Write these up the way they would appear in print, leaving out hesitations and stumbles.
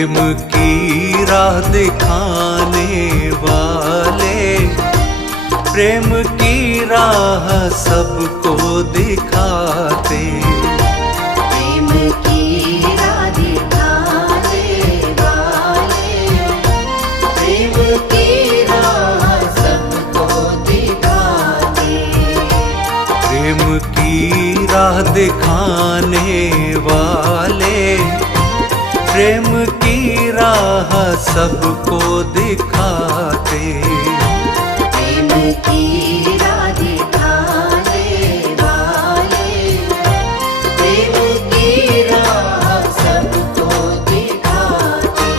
प्रेम की राह दिखाने वाले, प्रेम की राह सबको दिखाते। प्रेम की राह दिखाने वाले, प्रेम की राह सबको दिखाते। प्रेम की राह दिखाने वाले, प्रेम की राह सबको दिखाते। प्रेम की राह दिखाने वाले, प्रेम की राह सबको दिखाते।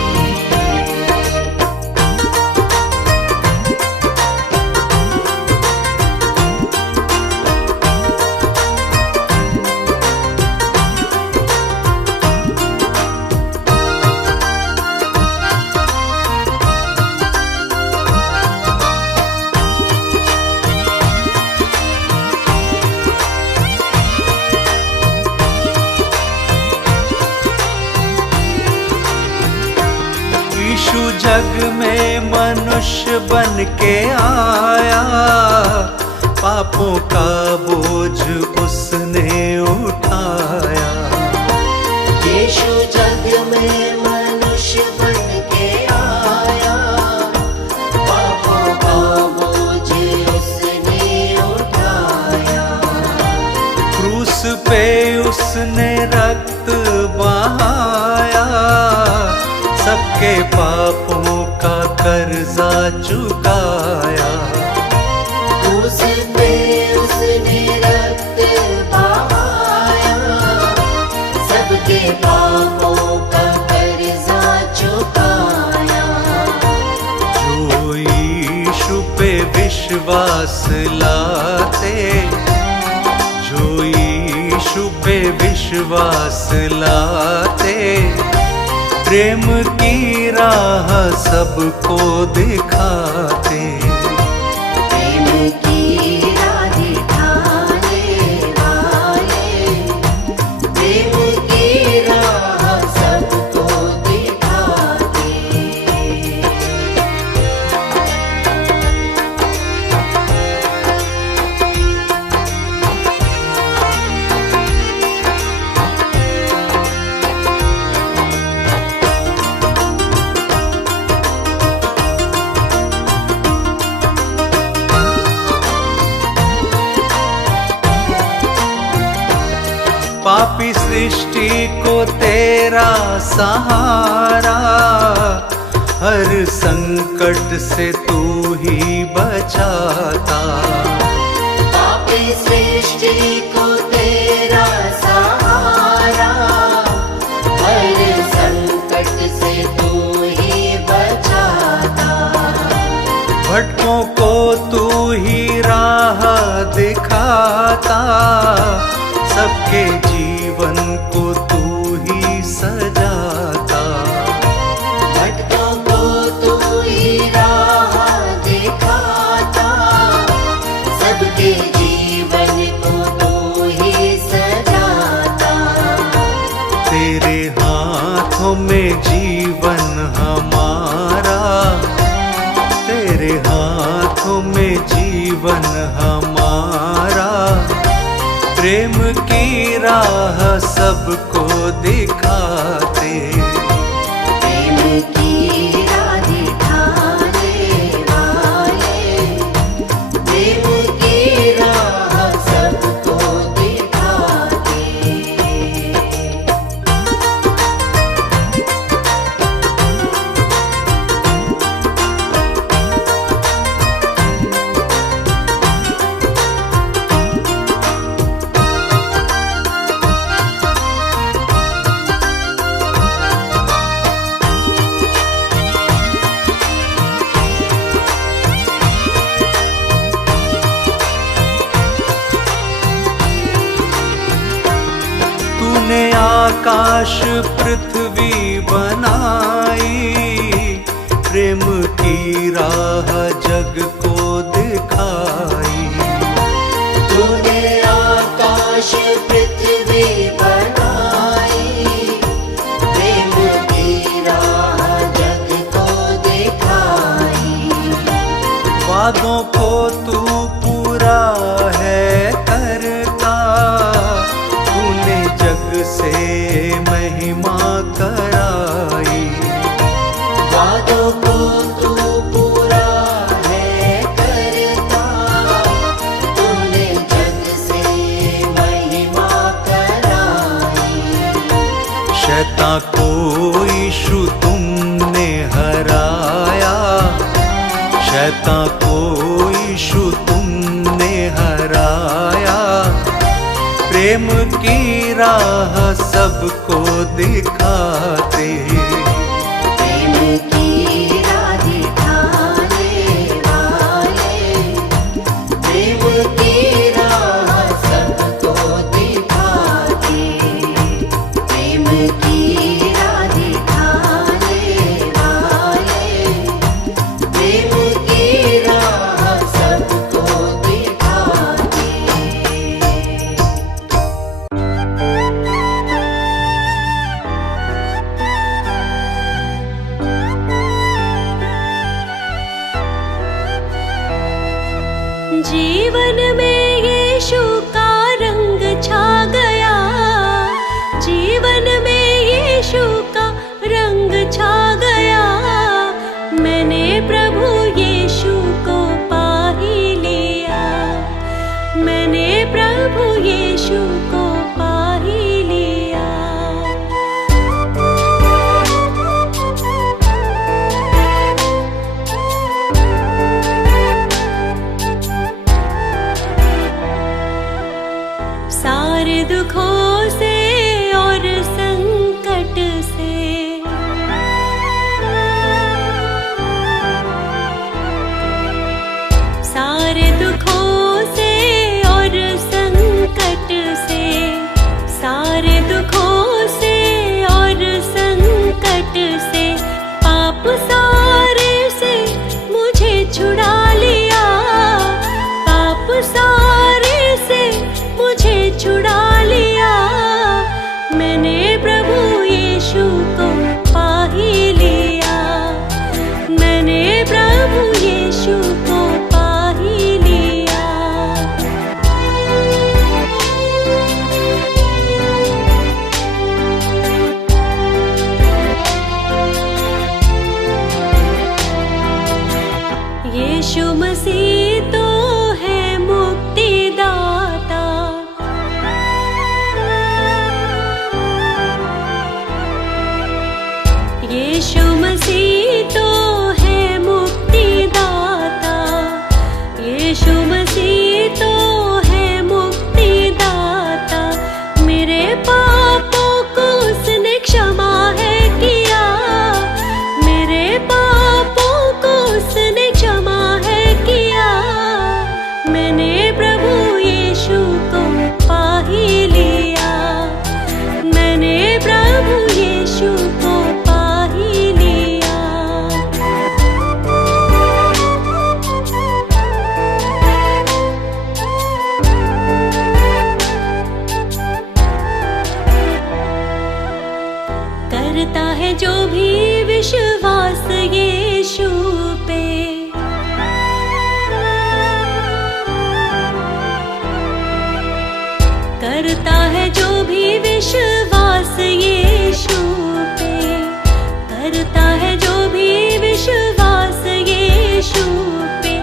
यीशु जग में मनुष्य बन के आया, पापों का बोझ उसने उठाया। यीशु जग में मनुष्य बन के आया, पापों का बोझ उसने उठाया। क्रूस पे उसने रक्त बहाया, सबके पापों का कर्जा चुकाया। उस पे उसने रक्त बहाया, सबके पापों का कर्जा चुकाया। जो यीशु पे विश्वास लाते, जो यीशु पे विश्वास लाते, प्रेम की राह सबको दिखाते। प्रेम की राह दिखाने वाले, प्रेम की राह सबको दिखाते। पापी सृष्टि को तेरा सहारा, हर संकट से तू ही बचाता। पापी सृष्टि को तेरा सहारा, हर संकट से तू ही बचाता। भटकों को तू ही राह दिखाता, सबके जीवन को तू ही सजाता। भटकों को तू ही राह दिखाता, सबके जीवन को तू ही सजाता। तेरे हाथों में जीवन हमारा, तेरे हाथों में जीवन हमारा। प्रेम की राह सबको दिखाते। प्रेम की राह दिखाने वाले, प्रेम की राह सबको दिखाते। तूने आकाश पृथ्वी बनाई, प्रेम की राह जग को दिखाई। तूने आकाश पृथ्वी बनाई, प्रेम की राह को तू पूरा है करता, तूने जग से महिमा कराई। वादों को तू पूरा है करता, तूने जग से महिमा कराई। शैतान को यीशु तुमने हराया, शैतान को यीशु तुमने हराया। प्रेम की राह सबको दिखाते, प्रेम की राह दिखाने वाले, प्रेम की राह सबको दिखाते, प्रेम की राह दिखाने वाले, प्रेम की राह सबको दिखाते। जीवन में यीशु का रंग छा गया, जीवन में यीशु का रंग छा गया। मैंने प्रभु यीशु को पा ही लिया, मैंने प्रभु यीशु को पा ही लिया। सारे दुखों से और संकट से, सारे दुखों से और संकट से, सारे दुखों से और संकट से, पाप सारे से मुझे छुड़ा लिया, पाप सारे से मुझे छुड़ा लिया। मैंने प्रभु यीशु को पा ही लिया, मैंने प्रभु यीशु को पा ही लिया। यीशु मसीह तो है मुक्तिदाता, यीशु मसीह तो है मुक्तिदाता, यीशु मसीह तो है मुक्तिदाता। मेरे पापों को उसने क्षमा है किया, मेरे पापों को उसने क्षमा है किया। मैंने प्रभु यीशु को पा ही लिया, मैंने प्रभु यीशु को पा ही लिया। करता है जो भी विश्वास यीशु पे, करता है जो भी विश्वास यीशु पे, करता है जो भी विश्वास यीशु पे।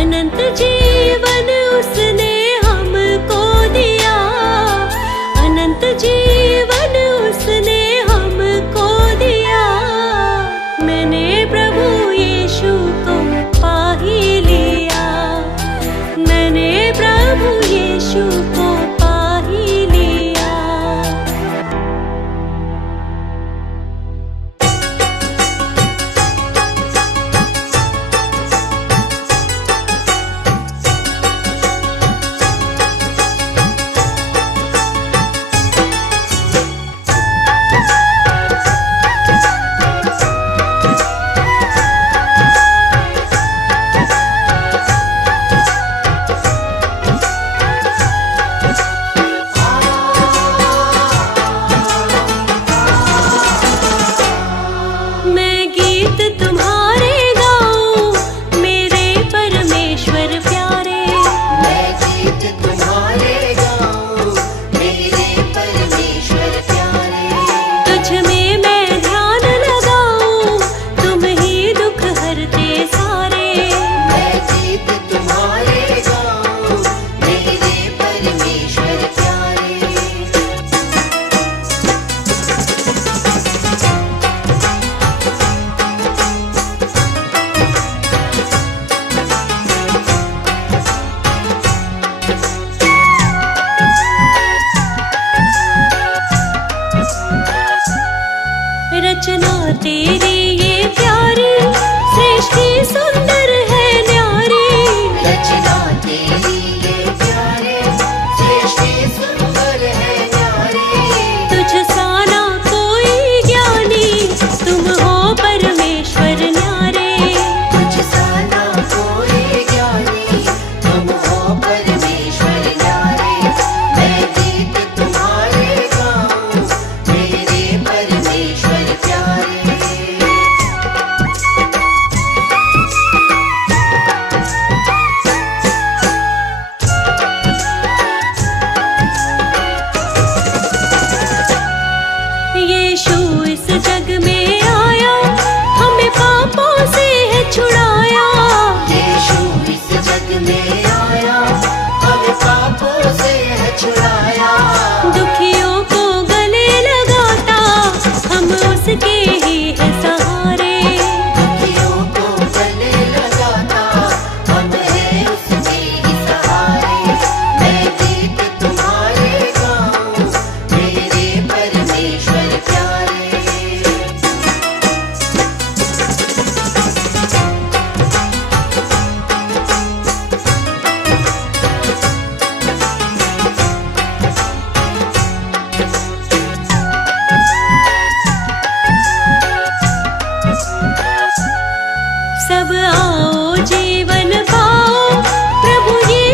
अनंत जीवन उसने हमको दिया, अनंत जीवन उसने हमको दिया। मैंने प्रभु यीशु को पा ही लिया, मैंने प्रभु यीशु को पा ही लिया।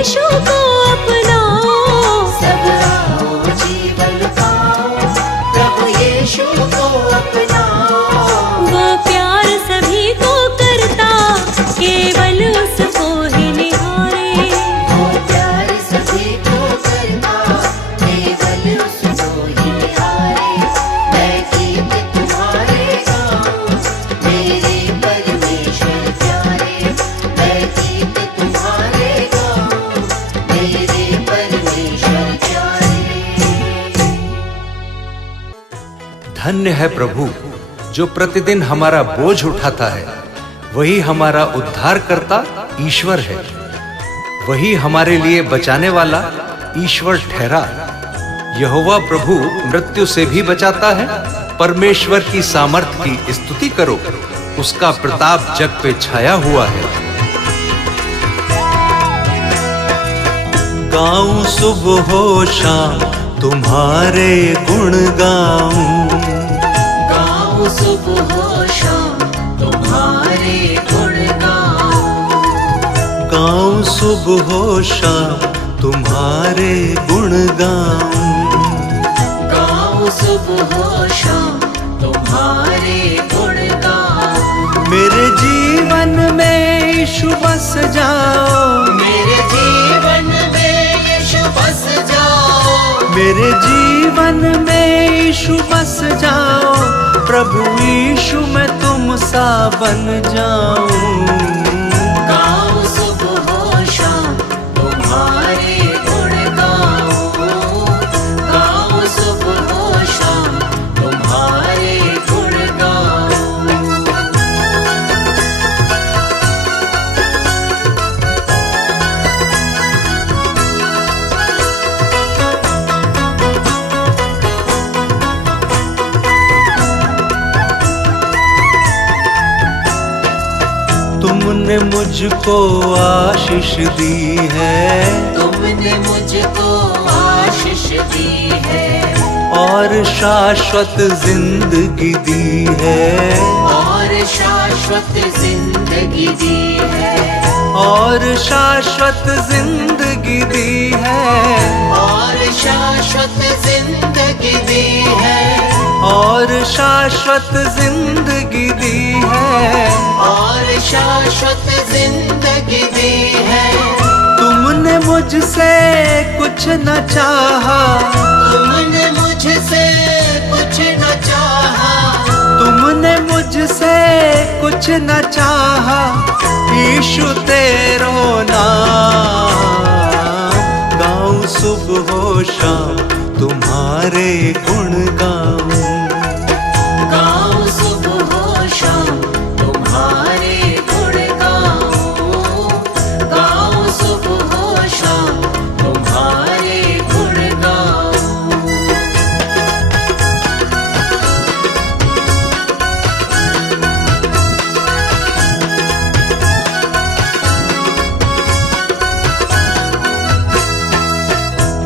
यीशु को अपनाओ। सब आओ जीवन पाओ, प्रभु यीशु को अपनाओ। वो प्यार सभी को करता, केवल उसको ही निहारे। वो प्यार सभी को करता, केवल उसको ही निहारे। मैं गीत तुम्हारे गाऊं, मेरे परमेश्वर प्यारे। मैं गीत तुम्हारे गाऊं, मेरे परमेश्वर प्यारे। धन्य है प्रभु जो प्रतिदिन हमारा बोझ उठाता है। वही हमारा उद्धार करता ईश्वर है। वही हमारे लिए बचाने वाला ईश्वर ठहरा। यहोवा प्रभु मृत्यु से भी बचाता है। परमेश्वर की सामर्थ की स्तुति करो, उसका प्रताप जग पे छाया हुआ है। गाऊं सुबह हो शाम तुम्हारे गुण गाऊं। गाऊं सुबह हो शाम तुम्हारे गुण गाऊं। गाऊं सुबह हो शाम तुम्हारे गुण गाऊं। गाऊं सुबह हो शाम तुम्हारे गुण गाऊं। मेरे जीवन में यीशु बस जाओ। मेरे जीवन में यीशु बस जाओ। मेरे जीवन में यीशु बस जाओ। प्रभु यीशु मैं तुम सा बन जाऊं। गाऊं सुबह हो शाम तुम्हारे गुण गाऊं। गाऊं सुबह हो शाम तुम्हारे गुण गाऊं। तुमने मुझको आशीष दी है। तुमने मुझको आशीष दी है। और शाश्वत जिंदगी दी है। और शाश्वत जिंदगी दी है। और शाश्वत जिंदगी दी है। और शाश्वत जिंदगी दी है। और शाश्वत जिंदगी दी है। और शाश्वत जिंदगी दी है। तुमने मुझसे कुछ न चाहा। तुमने मुझसे कुछ न चाहा। तुमने मुझसे कुछ न चाहा। यीशु तेरो नाम गाऊं सुबह हो शाम तुम्हारे गुण गाऊं। गाऊं सुबह हो शाम तुम्हारे गुण गाऊं। गाऊं सुबह हो शाम तुम्हारे गुण गाऊं।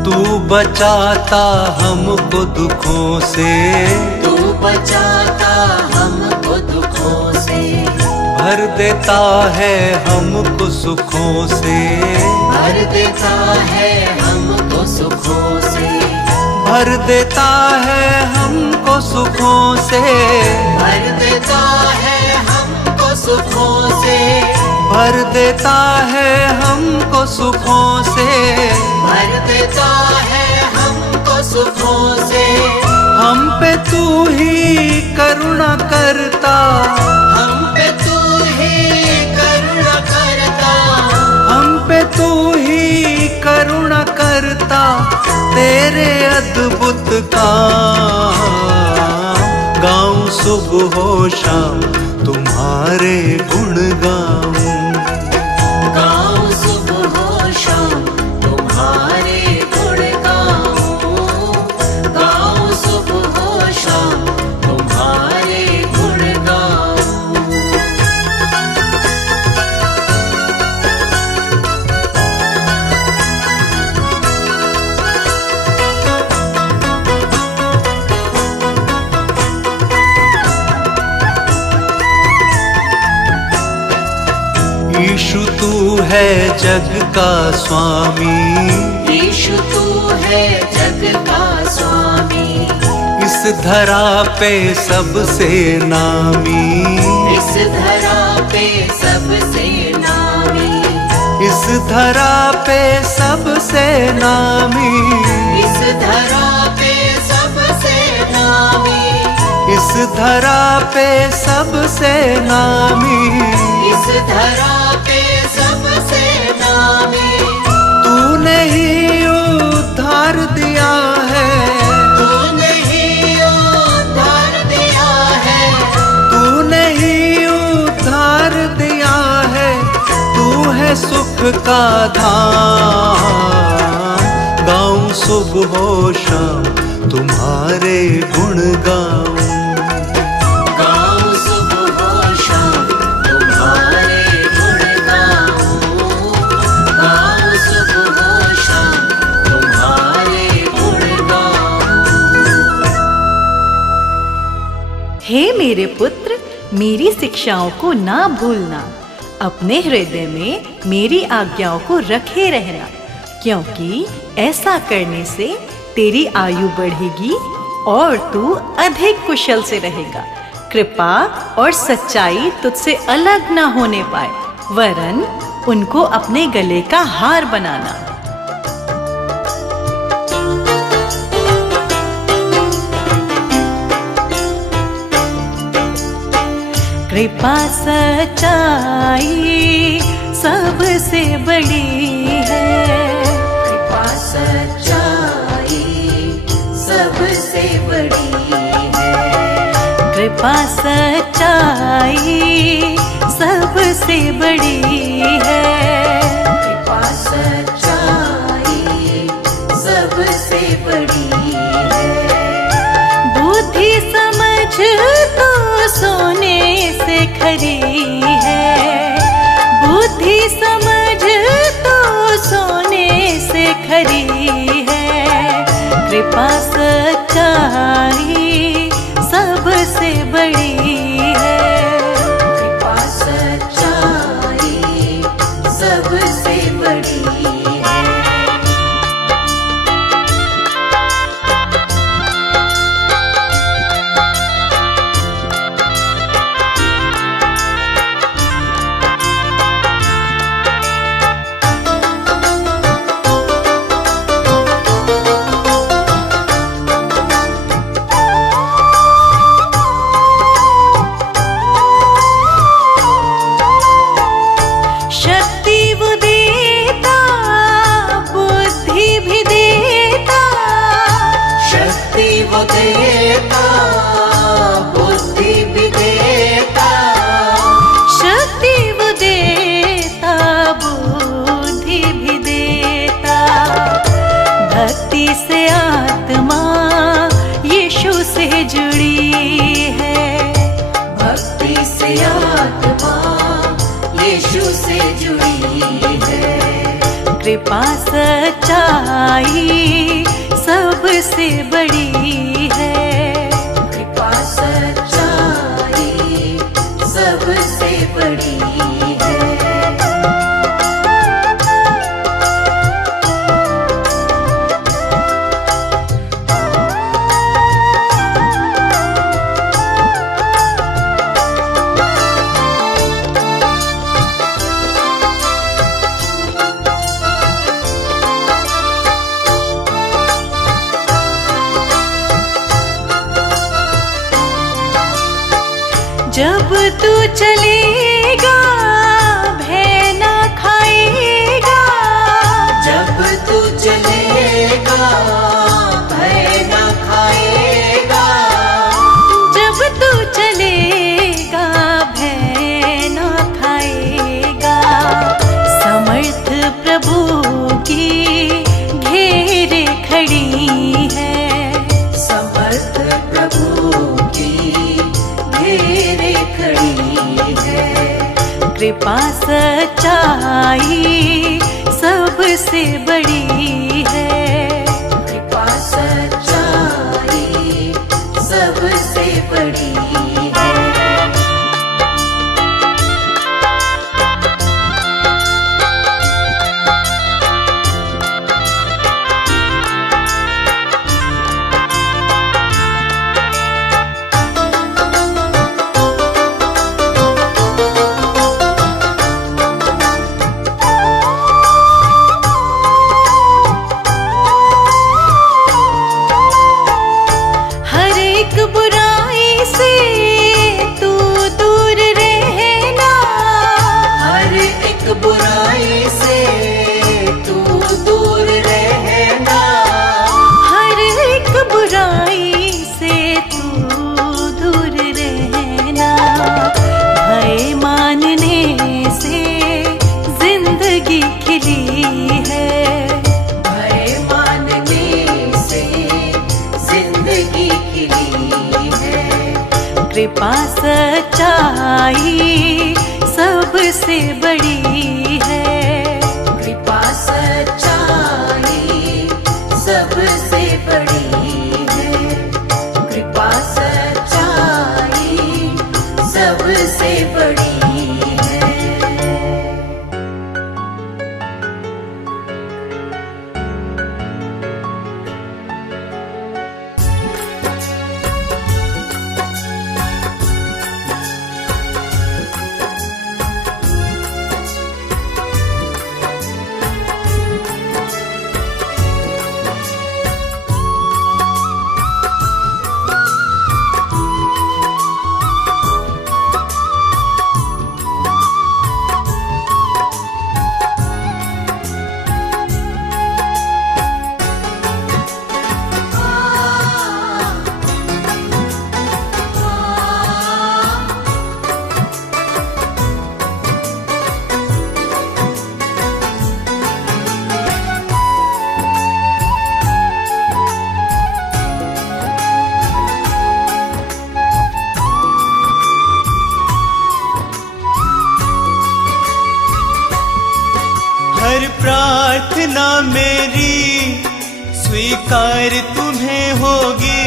तू बचाता हमको दुखों से। तू बचाता हमको दुखों से। भर देता है हमको सुखों से। भर देता है हमको सुखों से। भर देता है हमको सुखों से। भर देता है हमको सुखों से। भर देता है हमको सुखों से। भर देता है हमको सुखों से। हम पे तू ही करुणा करता। हम पे तू ही करुणा करता। हम पे तू ही करुणा करता। तेरे अद्भुत काम गाऊं सुबह हो शाम तुम्हारे गुण गाऊं। गाऊं सुबह हो शाम तुम्हारे गुण गाऊं। गाऊं सुबह हो शाम तुम्हारे गुण गाऊं। है जग का स्वामी, यीशु तू है जग का स्वामी। इस धरा पे सबसे नामी, इस धरा पे सबसे नामी, इस धरा पे सबसे नामी, इस धरा पे सबसे नामी, इस धरा पे सबसे नामी, इस धरा पे सबसे नामी। तूने ही उद्धार दिया है, तूने ही उद्धार दिया है, तूने ही उद्धार दिया है। तू है सुख का धाम, गाऊं सुबह शाम तुम्हारे गुण गाऊं। गाऊं सुबह शाम तुम्हारे गुण गाऊं, गाऊं सुबह शाम तुम्हारे गुण गाऊं। हे मेरे पुत्र, मेरी शिक्षाओं को ना भूलना, अपने हृदय में मेरी आज्ञाओं को रखे रहना, क्योंकि ऐसा करने से तेरी आयु बढ़ेगी और तू अधिक कुशल से रहेगा। कृपा और सच्चाई तुझसे अलग ना होने पाए, वरन उनको अपने गले का हार बनाना। कृपा सच्चाई सबसे बड़ी है, कृपा सच्चाई सबसे बड़ी है, कृपा सच्चाई सबसे बड़ी है, कृपा सच्चाई सबसे बड़ी है। बुद्धि समझ तो सोने से खरी है, बुद्धि समझ तो सोने से खरी है। कृपा सच्चाई सबसे बड़ी है, कृपा सच्चाई सबसे बड़ी है। कृपा सच्चाई सबसे बड़ी है, कृपा सच्चाई सबसे बड़ी है। जब तू चलेगा भय ना खाएगा, जब तू चलेगा भय ना खाएगा, जब तू चलेगा भय ना खाएगा। समर्थ प्रभु की घेरे खड़ी है, समर्थ प्रभु की घेरे खड़ी है। कृपा सच्चाई सबसे बड़ी है, कृपा सच्चाई सबसे बड़ी है। कृपा सच्चाई सबसे बड़ी है। कृपा सच्चाई सबसे बड़ी है। कृपा सच्चाई सबसे बड़ी है। हर प्रार्थना मेरी स्वीकार तुम्हें होगी।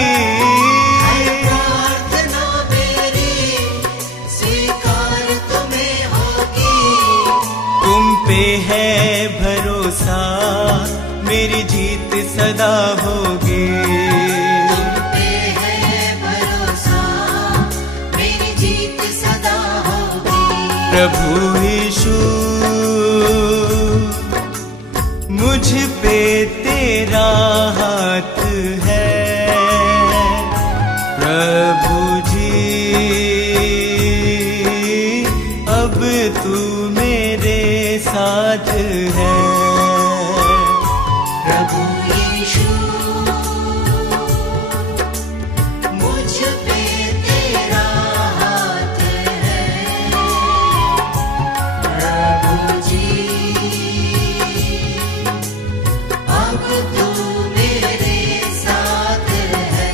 प्रार्थना मेरी स्वीकार तुम्हें होगी। तुम पे है भरोसा मेरी जीत सदा होगी। तुम पे है भरोसा मेरी जीत सदा होगी। प्रभु यीशु मुझ पे तेरा हाथ है। प्रभु जी अब तू मेरे साथ है। प्रभु यीशु मुझ पे तेरा हाथ है। प्रभु जी अब तू मेरे साथ है।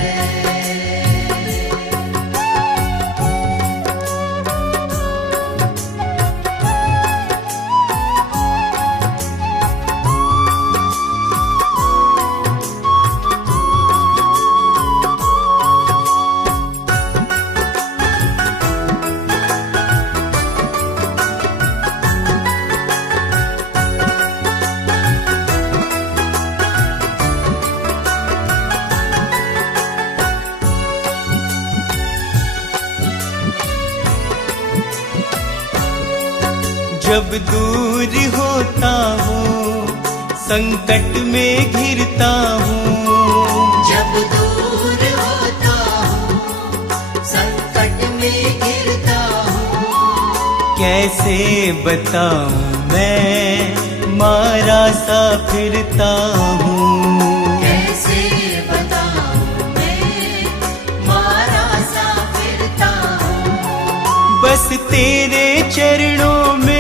जब दूर होता हूँ संकट में घिरता हूँ। जब दूर होता हूँ संकट में गिरता हूँ। कैसे बताऊँ मैं मारा सा फिरता हूँ। कैसे बताऊँ मैं मारा सा फिरता हूँ। बस तेरे चरणों में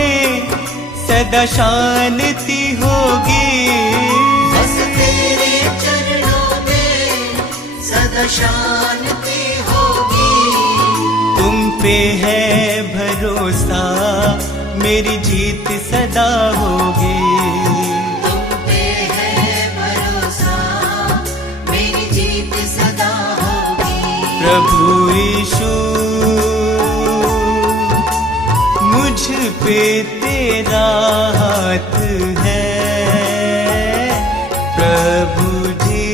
सदा शांति होगी। बस तेरे चरणों में सदा शांति होगी। तुम पे है भरोसा मेरी जीत सदा होगी। तुम पे है भरोसा मेरी जीत सदा होगी। प्रभु यीशु मुझ पे तेरा हाथ है। प्रभु जी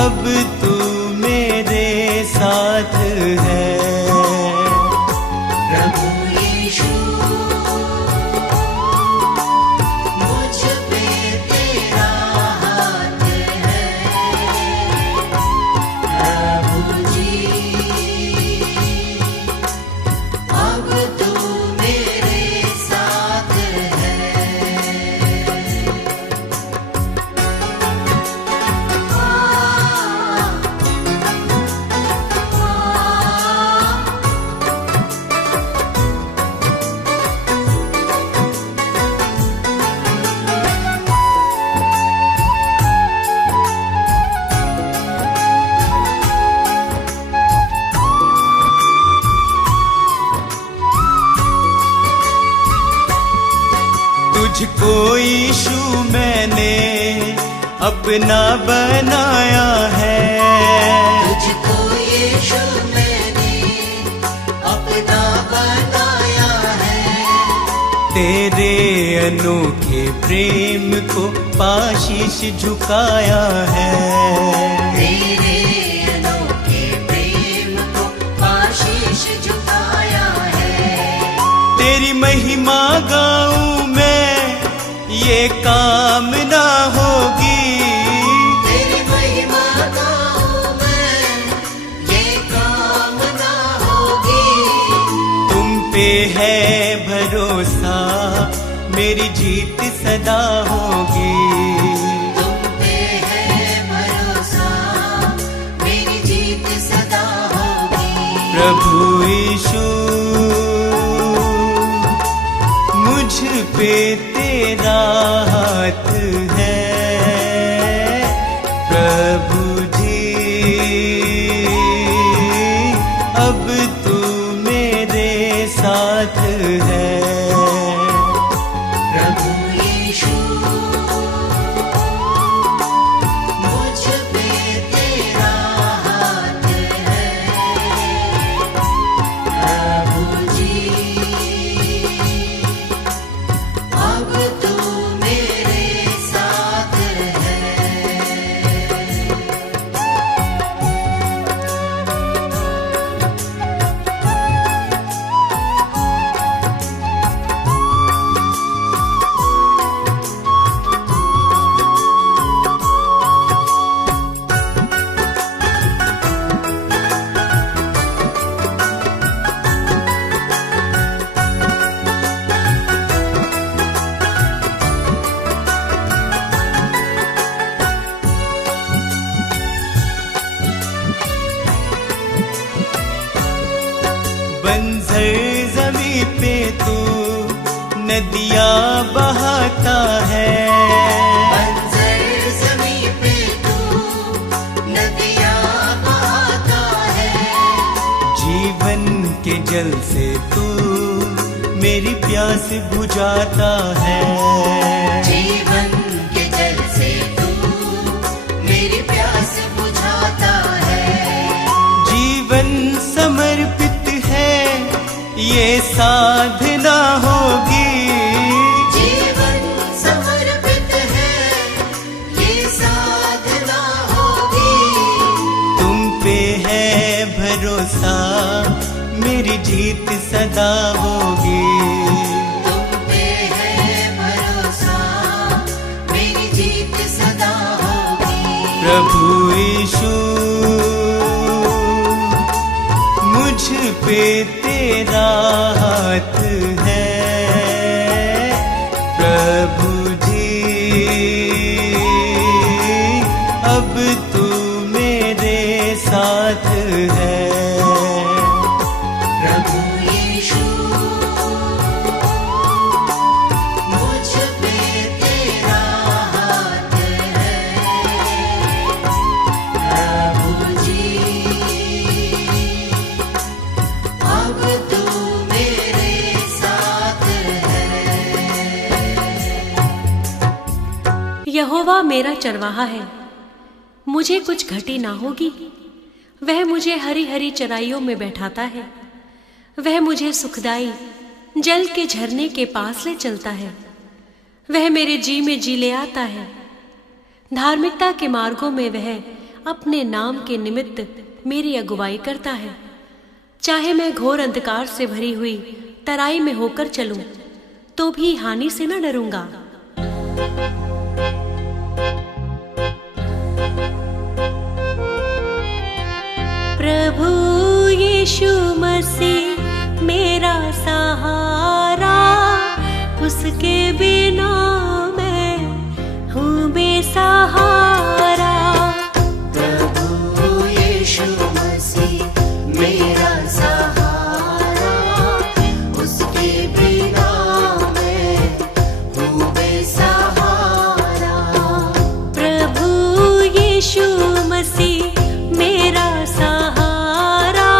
अब तू मेरे साथ है। प्रभु यीशु मुझ पे तेरा हाथ है। प्रभु जी अब तू मेरे साथ यीशु मैंने अपना बनाया है। तुझको यीशु मैंने अपना बनाया है। तेरे अनोखे प्रेम को पाशीश झुकाया है। तेरे अनोखे प्रेम को आशीष झुकाया है। तेरी महिमा गाऊं मैं, ये कामना होगी। तेरी महिमा गाऊं मैं, ये कामना होगी। तुम पे है भरोसा, मेरी जीत सदा होगी। तुम पे है भरोसा, मेरी जीत सदा होगी। प्रभु यीशु मुझ पे तेरा हाथ है। प्रभु जी अब तू मेरे साथ है। प्रभु यीशु मुझ पे तेरा हाथ है। प्रभु जी अब तू मेरे साथ है। बंजर जमी पे तू नदियाँ बहाता है। बंजर ज़मीं पे तू नदियाँ बहाता है। जीवन के जल से तू मेरी प्यास बुझाता है। जीवन के जल से तू मेरी प्यास बुझाता है। जीवन समर्पित है, ये साधना होगी। जीवन समर्पित है, ये साधना होगी। तुम पे है भरोसा, मेरी जीत सदा होगी। तुम पे है भरोसा, मेरी जीत सदा होगी। प्रभु यीशु मुझ पे तेरा हाथ है। प्रभु जी अब तू मेरे साथ है। प्रभु यीशु मुझ पे तेरा हाथ है। प्रभु जी अब तू मेरे साथ है। यहोवा मेरा चरवाहा है, मुझे कुछ घटी ना होगी। वह मुझे हरी हरी चराइयों में बैठाता है। वह मुझे सुखदाई जल के झरने के पास ले चलता है। वह मेरे जी में जी ले आता है। धार्मिकता के मार्गों में वह अपने नाम के निमित्त मेरी अगुवाई करता है। चाहे मैं घोर अंधकार से भरी हुई तराई में होकर चलूं, तो भी हानि से न डरूंगा। प्रभु यीशु मसीह मेरा सहारा, उसके बिना मैं हूँ बेसहारा। प्रभु यीशु मसीह मेरा सहारा, उसके बिना मैं हूँ बेसहारा। प्रभु यीशु मसीह मेरा सहारा,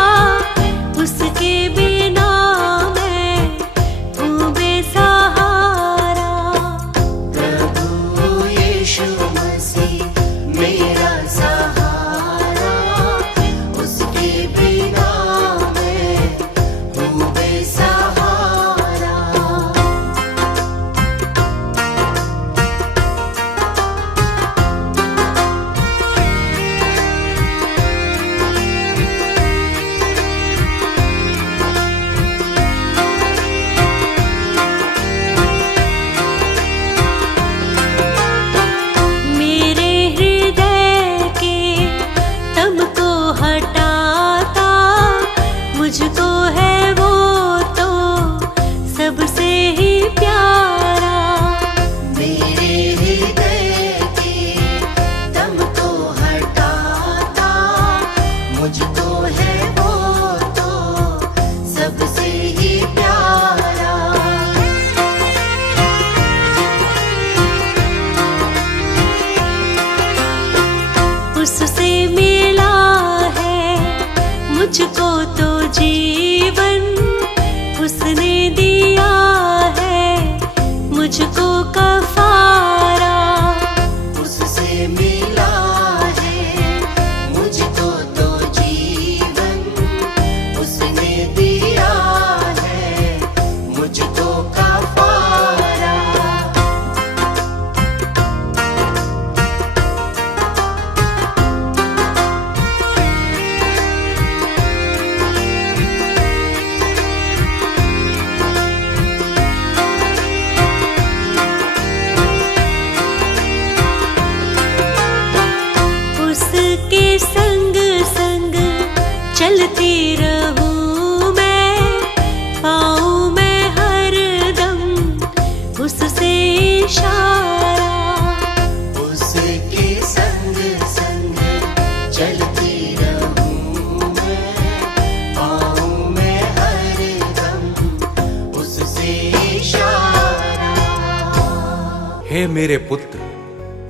हे मेरे पुत्र,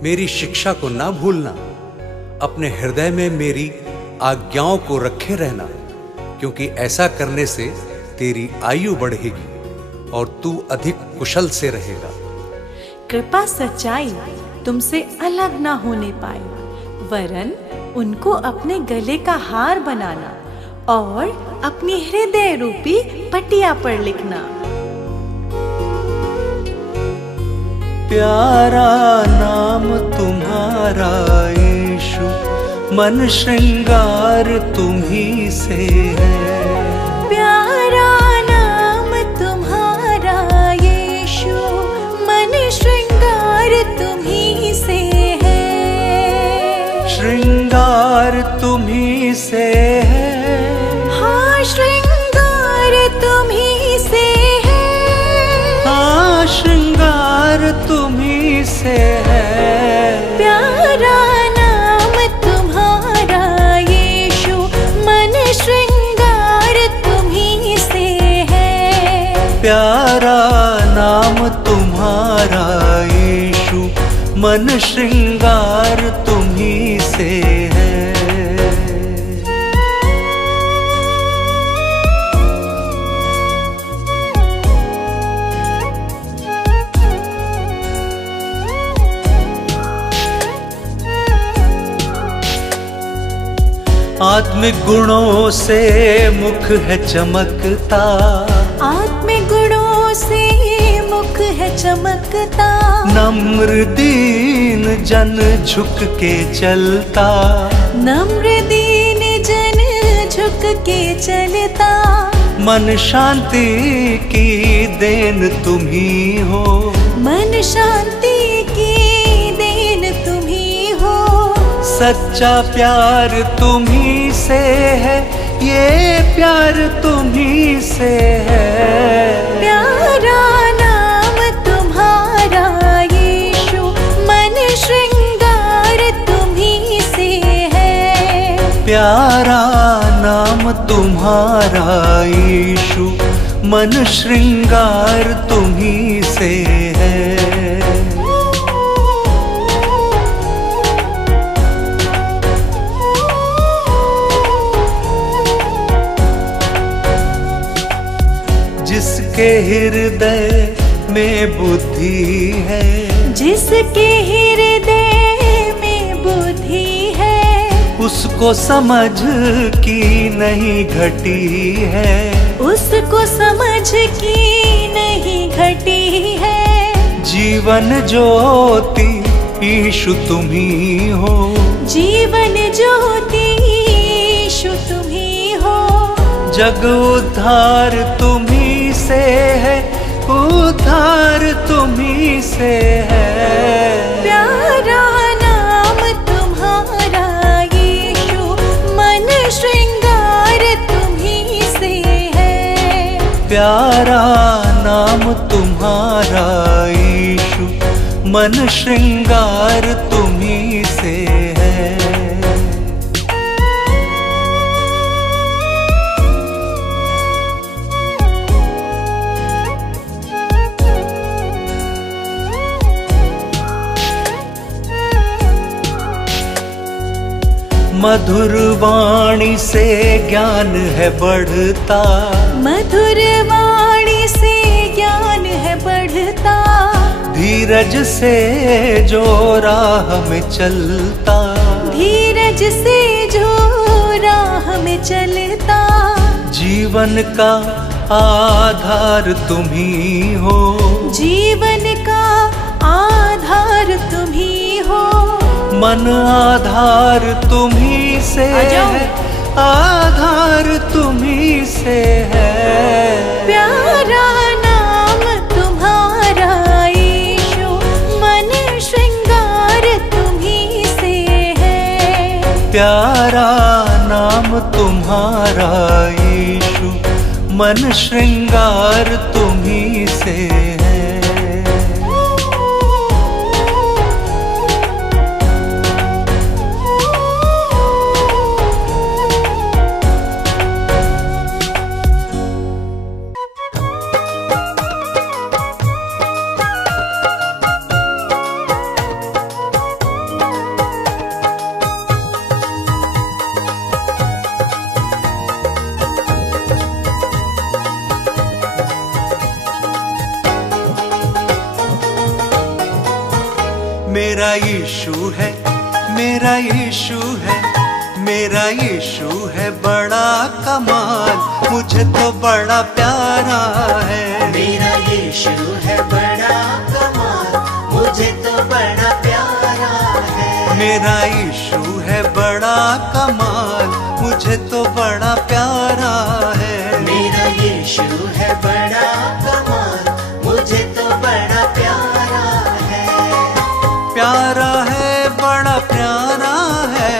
मेरी शिक्षा को ना भूलना, अपने हृदय में मेरी आज्ञाओं को रखे रहना, क्योंकि ऐसा करने से तेरी आयु बढ़ेगी और तू अधिक कुशल से रहेगा। कृपा सच्चाई तुमसे अलग ना होने पाए, वरन उनको अपने गले का हार बनाना और अपनी हृदय रूपी पटिया पर लिखना। प्यारा नाम तुम्हारा यीशु, मन श्रृंगार तुम्ही से है। प्यारा नाम तुम्हारा यीशु, मन श्रृंगार तुम्ही से है। श्रृंगार तुम्ही से है, हाँ श्रृंगार तुम्ही से है। हाँ श्रृंगार तुम्ही से है। प्यारा नाम तुम्हारा यीशु, मन श्रृंगार तुम्ही से है। प्यारा नाम तुम्हारा यीशु, मन श्रृंगार तुम्ही से है। आत्मिक गुणों से मुख है चमकता, आत्मिक गुणों से मुख है चमकता। नम्र दीन जन झुक के चलता, नम्र दीन जन झुक के चलता। मन शांति की देन तुम्ही हो, मन शांति की देन तुम्ही हो। सच्चा प्यार तुम्ही से है, ये प्यार तुम्ही से है। प्यारा नाम तुम्हारा यीशु, मन श्रृंगार तुम्ही से है। प्यारा नाम तुम्हारा यीशु, मन श्रृंगार तुम्ही से है। जिसके हृदय में बुद्धि है, जिसके हृदय में बुद्धि है। उसको समझ की नहीं घटी है, उसको समझ की नहीं घटी है। जीवन ज्योति यीशु तुम्ही हो, जीवन ज्योति यीशु तुम्ही हो। जग उद्धार तुम्ही से है, उद्धार तुम्ही से है। प्यारा नाम तुम्हारा यीशु, मन श्रृंगार तुम्ही से है। प्यारा नाम तुम्हारा यीशु, मन श्रृंगार तुम्ही से है। मधुर वाणी से ज्ञान है बढ़ता, मधुर वाणी से ज्ञान है बढ़ता। धीरज से जो राह में चलता, धीरज से जो राह में चलता। जीवन का आधार तुम्ही हो, जीवन का आधार तुम्ही हो। मन आधार तुम्ही से है, आधार तुम्ही से है। प्यारा नाम तुम्हारा यीशु, मन श्रृंगार तुम्ही से है। प्यारा नाम तुम्हारा यीशु, मन श्रृंगार तुम्ही से है। मेरा यीशु है, मेरा यीशु है, मेरा यीशु है बड़ा कमाल, मुझे तो बड़ा प्यारा है। मेरा यीशु है बड़ा कमाल, मुझे तो बड़ा प्यारा है। मेरा यीशु है बड़ा कमाल, मुझे तो बड़ा प्यारा है। मेरा यीशु है बड़ा कमाल, मुझे तो बड़ा प्यारा है। प्यारा है, बड़ा प्यारा है,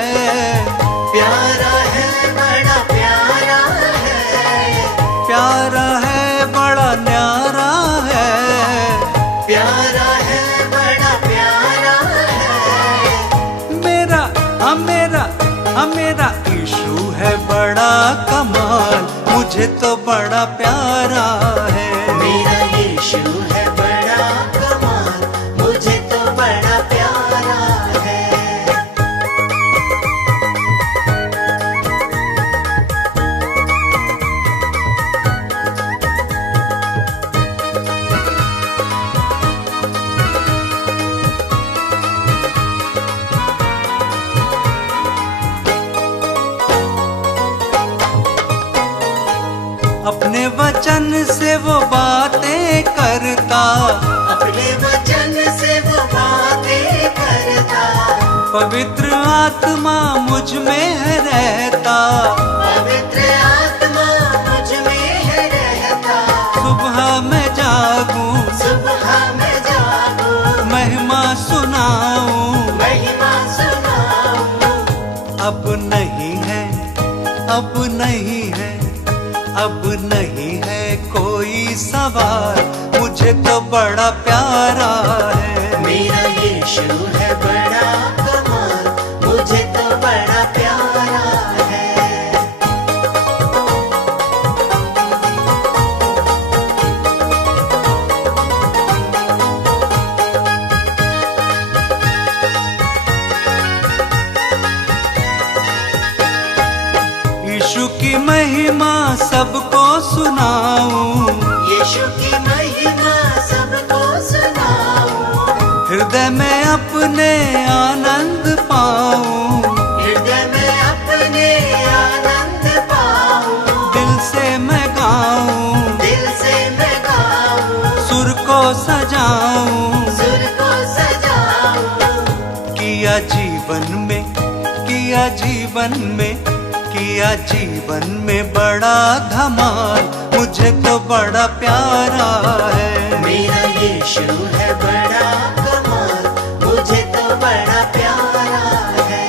प्यारा है बड़ा प्यारा है। प्यारा है, बड़ा न्यारा है, प्यारा है बड़ा प्यारा है। मेरा मेरा यीशु है बड़ा कमाल, मुझे तो बड़ा प्यारा है। मेरा यीशु है बड़ा कमाल, मुझे तो बड़ा प्यारा है। अपने वचन से वो बातें करता, अपने वचन से वो बातें करता। पवित्र आत्मा मुझ में है रहता, पवित्र आत्मा मुझ में है रहता। सुबह मैं जागूं, सुबह मैं जागूं, महिमा सुनाऊं। महिमा सुनाऊं। अब नहीं है, अब नहीं है, अब नहीं है कोई सवाल, मुझे तो बड़ा प्यारा है। मेरा यीशु है बड़ा कमाल, मुझे तो बड़ा प्यारा है। यीशु की महिमा सबको सुनाऊं, यीशु की महिमा सबको सुनाऊं। हृदय में अपने आनंद पाऊं, हृदय में अपने आनंद पाऊं। दिल से मैं गाऊं, दिल से मैं गाऊं, सुर को सजाऊं। सुर को सजाऊं। किया जीवन में, किया जीवन में, किया जीवन में बड़ा धमाल, मुझे तो बड़ा प्यारा है। मेरा यीशु है बड़ा कमाल, मुझे तो बड़ा प्यारा है।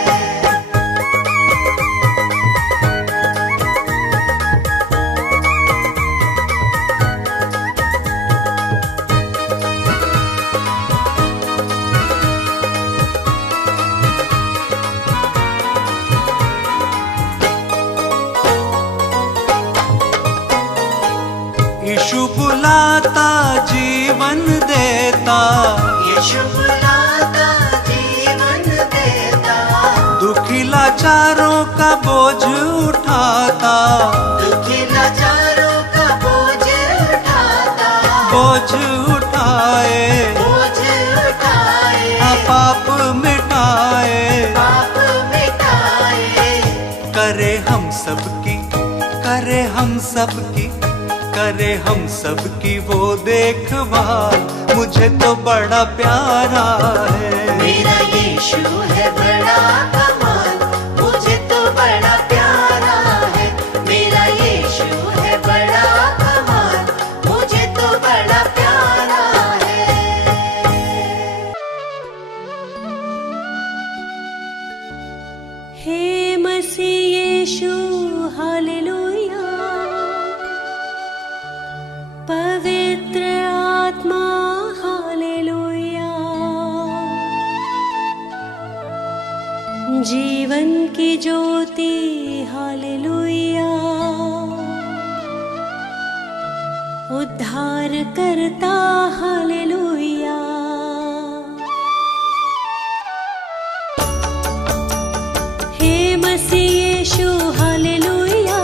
यीशु बुलाता जीवन देता, यीशु बुलाता जीवन देता। दुखी लाचारों का बोझ उठाता, दुखी लाचारों का बोझ उठाता। बोझ उठाए, बोझ उठाए, पाप मिटाए। पाप मिटाए। करे हम सबकी, करे हम सबकी, करे हम सबकी वो देखभाल, मुझे तो बड़ा प्यारा है। मेरा यीशु है बड़ा कमाल, मुझे तो बड़ा प्यारा है। मेरा यीशु है बड़ा कमाल, मुझे तो बड़ा प्यारा है। हे मसीह यीशु हालेलुया, पवित्र आत्मा हालेलुया, जीवन की ज्योति हालेलुया, उद्धार करता हालेलुया। हे मसीह यीशु हालेलुया,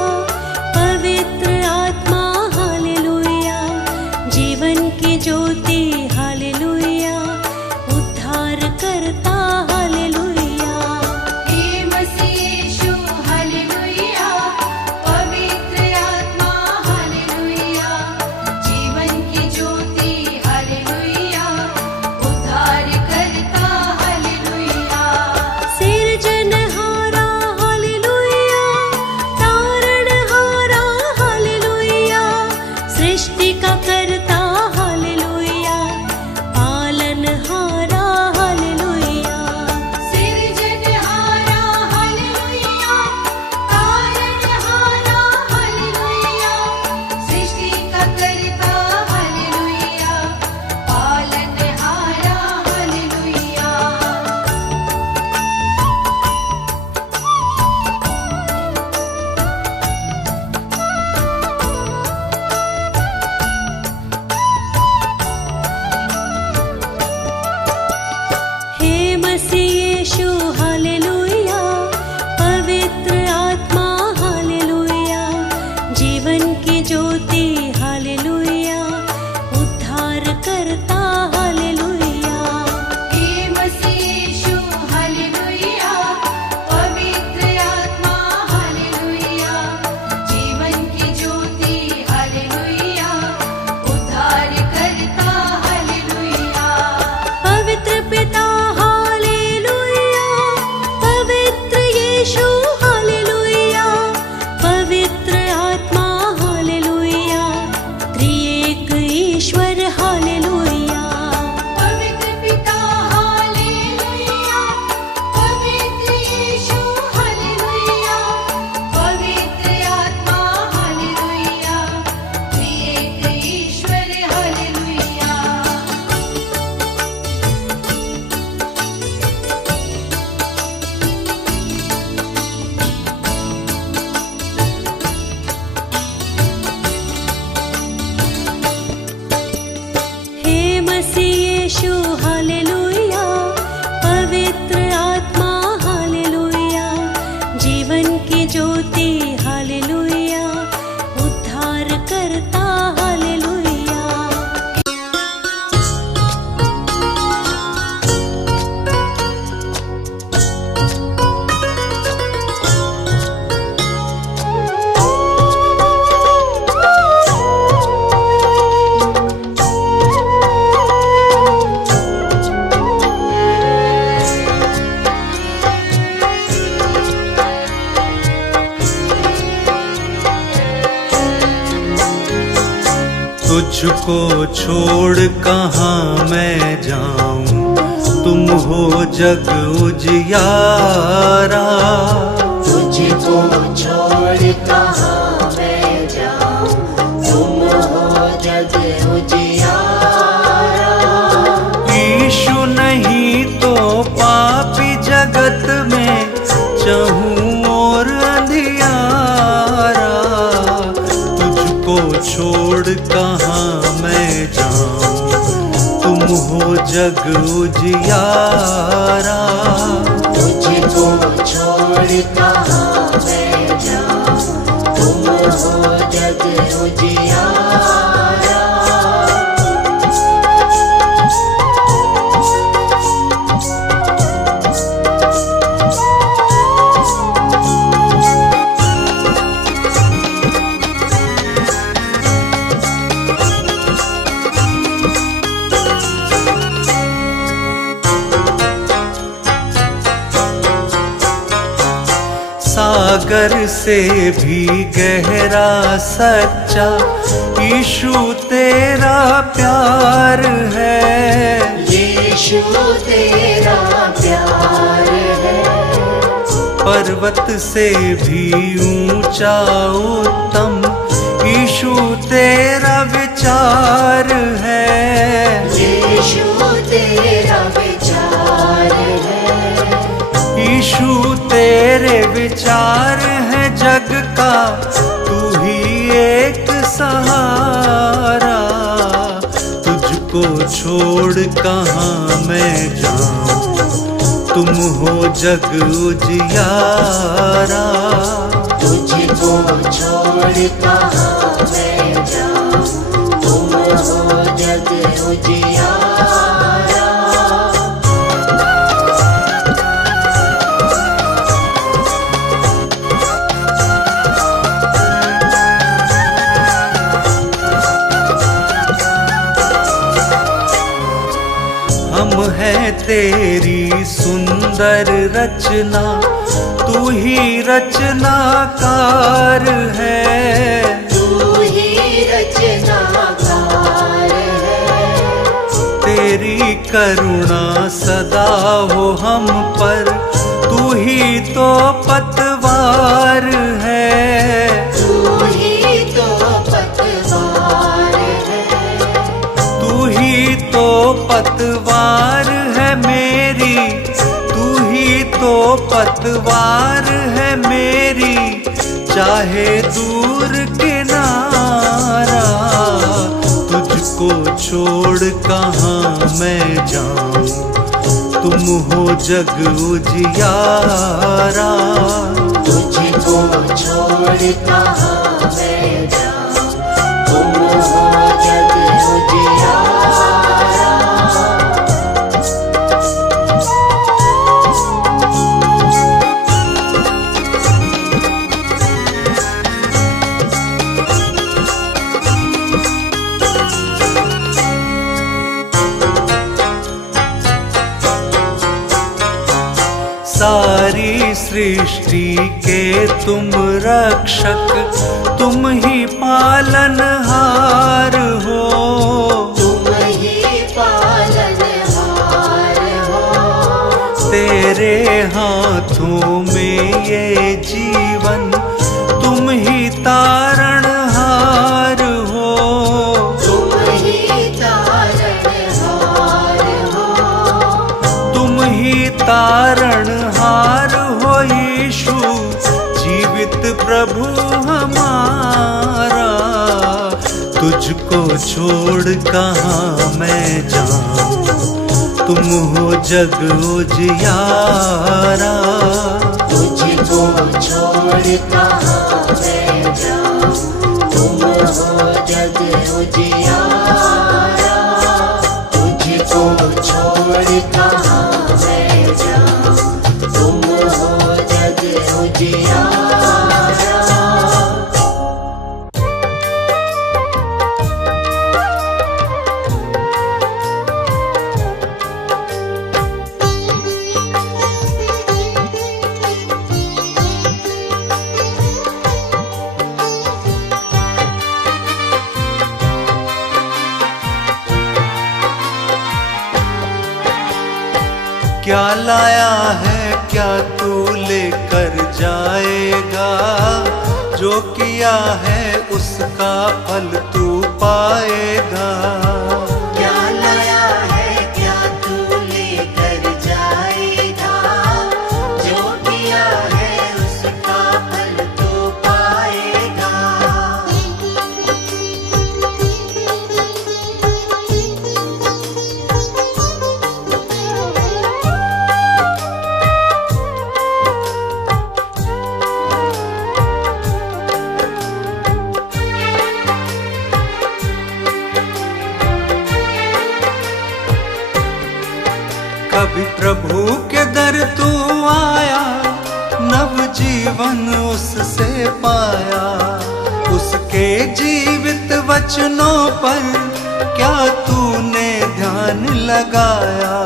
पवित्र आत्मा हालेलुया, जीवन की ज्योति हालेलुया, उद्धार कर मसीह यीशु हालेलुया, पवित्र आत्मा हालेलुया, जीवन की ज्योति हालेलुया, उद्धार करता हालेलुया। हे मसीह यीशु हालेलुया, पवित्र आत्मा हालेलुया, जीवन की ज्योति हालेलुया, उद्धार करता हालेलुया। पवित्र पिता हालेलुया, पवित्र यीशु हालेलुया, पवित्र आत्मा हालेलुया, त्रिएक ईश्वर हालेलुया। पवित्र पिता हालेलुया, पवित्र यीशु हालेलुया, पवित्र आत्मा हालेलुया, त्रिएक ईश्वर हालेलुया। हे मसीह यीशु हालेलुया, पवित्र आत्मा हालेलुया, जीवन की ज्योति हालेलुया, उद्धार करता हालेलुया। तुझको छोड़ कहाँ मैं जाऊं, तुम हो जग उजियारा। तुझको छोड़ कहाँ मैं जाऊं, तुम हो जग उजियारा। ईशु नहीं तो पापी जगत में चहूं और अंधियारा। तुझको छोड़ कहाँ मैं जाऊं, तुम हो जग उजियारा। तुझको छोड़ कहाँ मैं जाऊं, तुम हो जग उजियारा। सागर से भी गहरा सच्चा यीशु तेरा प्यार है। यीशु तेरा प्यार है, पर्वत से भी ऊंचा उत्तम यीशु तेरा विचार है। यीशु तेरा विचार है, यीशु तेरे विचार है जग का, तू ही एक सहारा। तुझको छोड़ कहाँ मैं जाऊं, तुम हो जग उजियारा। तुझको छोड़ कहाँ मैं जाऊं, तुम हो जग उजियारा। हम हैं तेरी सुंदर रचना, तू ही रचनाकार है। तू ही रचनाकार है, तेरी करुणा सदा हो हम पर, तू ही तो पतवार है। तू ही तो पतवार है, तू ही तो पतवार है मेरी, तू ही तो पतवार है मेरी, चाहे दूर किनारा। तुझको छोड़ कहाँ मैं जाऊं, तुम हो जग उजियारा। तुझको छोड़ कहाँ मैं जाऊं, तुम हो जग उजियारा। सारी सृष्टि के तुम रक्षक, तुम ही पालनहार हो। तुम ही पालनहार हो। तेरे हाथों में ये जीवन, तुम ही तारणहार हो। तुम ही तारणहार हो। तुम ही तारणहार हो यीशु, जीवित प्रभु हमारा। तुझको छोड़ कहाँ मैं जाऊं, तुम हो जग उजियारा। तुझको छोड़ कहाँ मैं जाऊं, तुम हो जग उजियारा। तुझको छोड़ कहाँ मैं जाऊं, तुम हो जग उजियारा। क्या लाया है क्या तू लेकर जाएगा, जो किया है उसका फल तू पाएगा। क्या लाया है क्या तू लेकर जाएगा, जो किया है उसका फल तू पाएगा। कभी प्रभु के दर तू आया, नव जीवन उससे पाया। उसके जीवित वचनों पर क्या तूने ध्यान लगाया।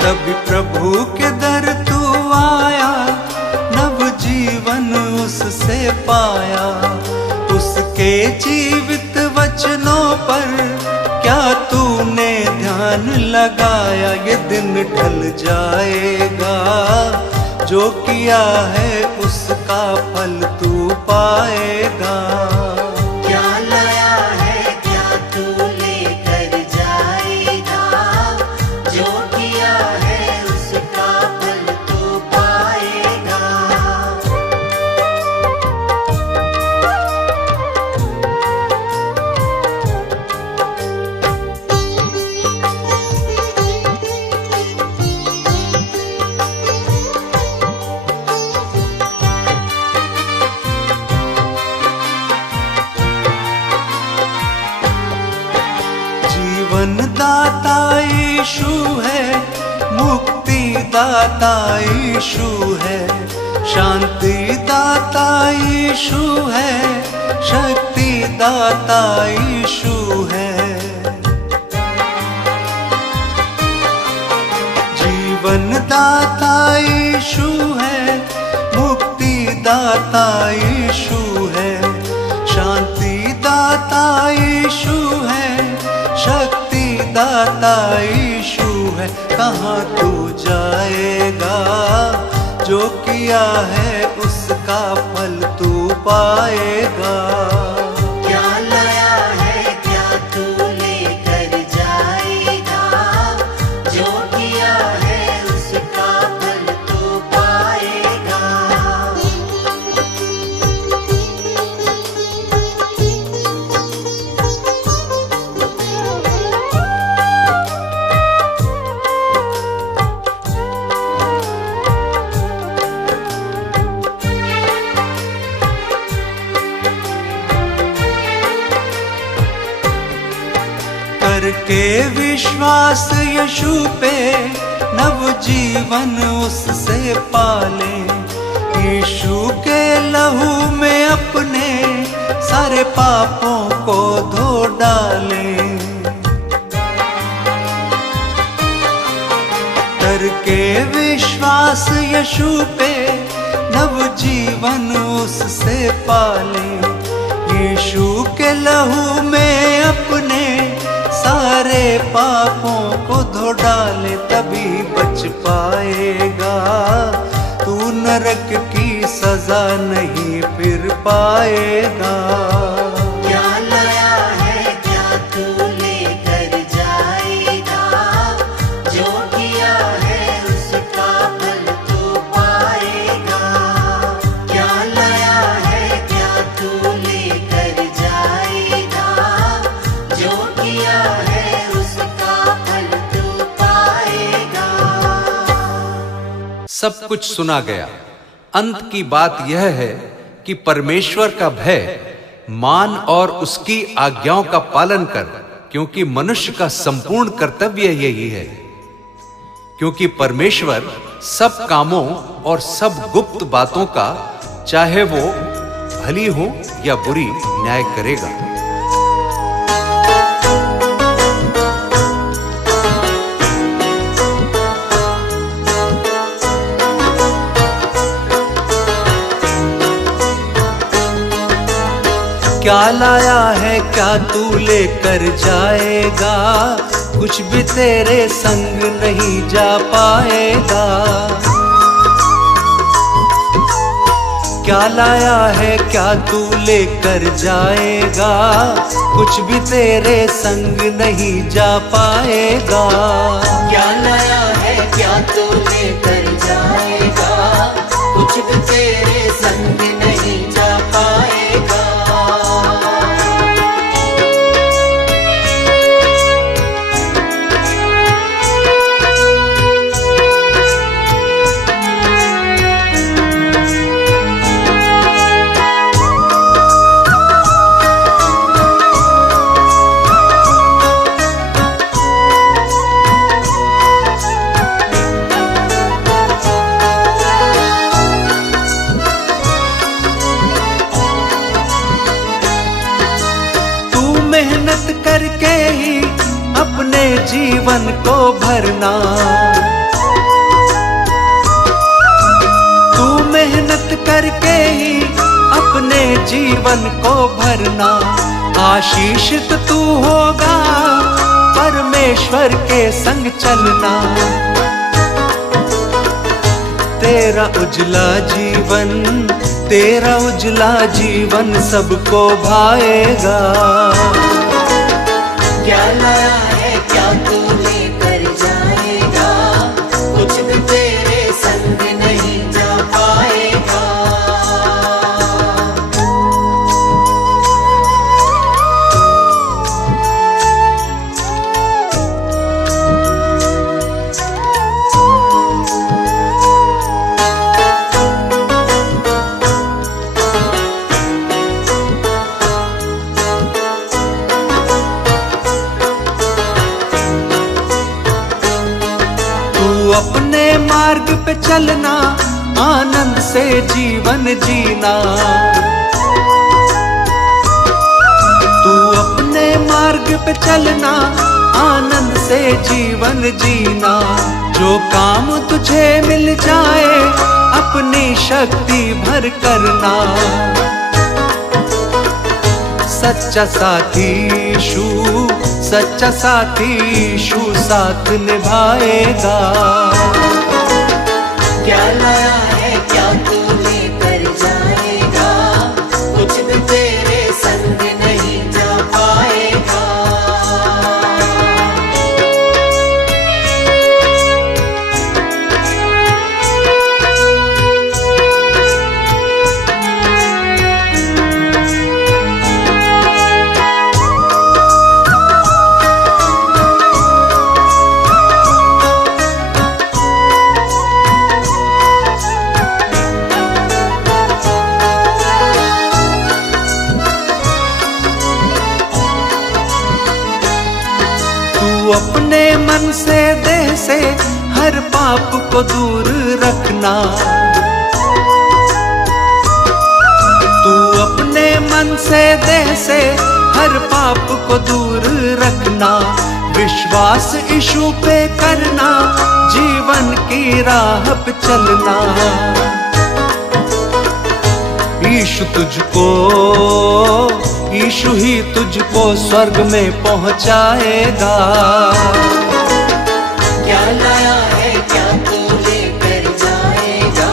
तभी प्रभु के दर तू आया, नव जीवन उससे पाया। उसके जीवित वचनों पर क्या तूने ध्यान लगाया। ये दिन ढल जाएगा, जो किया है उसका फल तू पाएगा। क्या लाया है क्या तू लेकर जाएगा, जो किया है उसका फल तू पाएगा। जीवन दाता यीशु है, मुक्ति दाता यीशु है, शांति दाता यीशु है, शक्ति दाता यीशु है। जीवन दाता यीशु है, मुक्ति दाता यीशु है, शांति दाता यीशु है, शक्ति दाता यीशु है। कहाँ तू जाएगा, जो किया है उसका फल तू पाएगा। क्या लाया है क्या तू लेकर जाएगा, जो किया है उसका फल तू पाएगा। करके विश्वास यीशु पे नव जीवन उससे पाले। यीशु के लहू में अपने सारे पापों को धो डाले। करके विश्वास यीशु पे नव जीवन उससे पाले। यीशु के लहू में अपने सारे पापों को धो डाले, तभी बच पाएगा तू, नरक की सजा नहीं फिर पाएगा। क्या लाया है क्या तू लेकर जाएगा, जो किया है उसका फल तू पाएगा। क्या लाया है क्या तू लेकर जाएगा, जो किया है उसका फल तू पाएगा। सब कुछ सुना गया। अंत की बात यह है कि परमेश्वर का भय मान और उसकी आज्ञाओं का पालन कर, क्योंकि मनुष्य का संपूर्ण कर्तव्य यही है। क्योंकि परमेश्वर सब कामों और सब गुप्त बातों का, चाहे वो भली हो या बुरी, न्याय करेगा। क्या लाया है क्या तू लेकर जाएगा, कुछ भी तेरे संग नहीं जा पाएगा। क्या लाया है क्या तू लेकर जाएगा, कुछ भी तेरे संग नहीं जा पाएगा। क्या लाया है क्या तू लेकर जाएगा, कुछ भी तेरे संग नहीं जा पाएगा। मेहनत करके ही अपने जीवन को भरना, तू मेहनत करके ही अपने जीवन को भरना। आशीषित तू होगा परमेश्वर के संग चलना। तेरा उजला जीवन सबको भाएगा। क्या लाया है क्या तू लेकर जाएगा, कुछ भी तेरे संग नहीं जा पाएगा। अपने मार्ग पे चलना, आनंद से जीवन जीना। तू अपने मार्ग पे चलना, आनंद से जीवन जीना। जो काम तुझे मिल जाए अपनी शक्ति भर करना। सच्चा साथी यीशु साथ निभाएगा। क्या लाया है क्या तू लेकर जाएगा, कुछ भी तेरे संग नहीं जा पाएगा। अपने मन से देह से हर पाप को दूर रखना। तू अपने मन से देह से हर पाप को दूर रखना। विश्वास यीशु पे करना, जीवन की राह पे चलना। यीशु तुझको, यीशु ही तुझको स्वर्ग में पहुंचाएगा। क्या लाया है क्या तू लेकर जाएगा,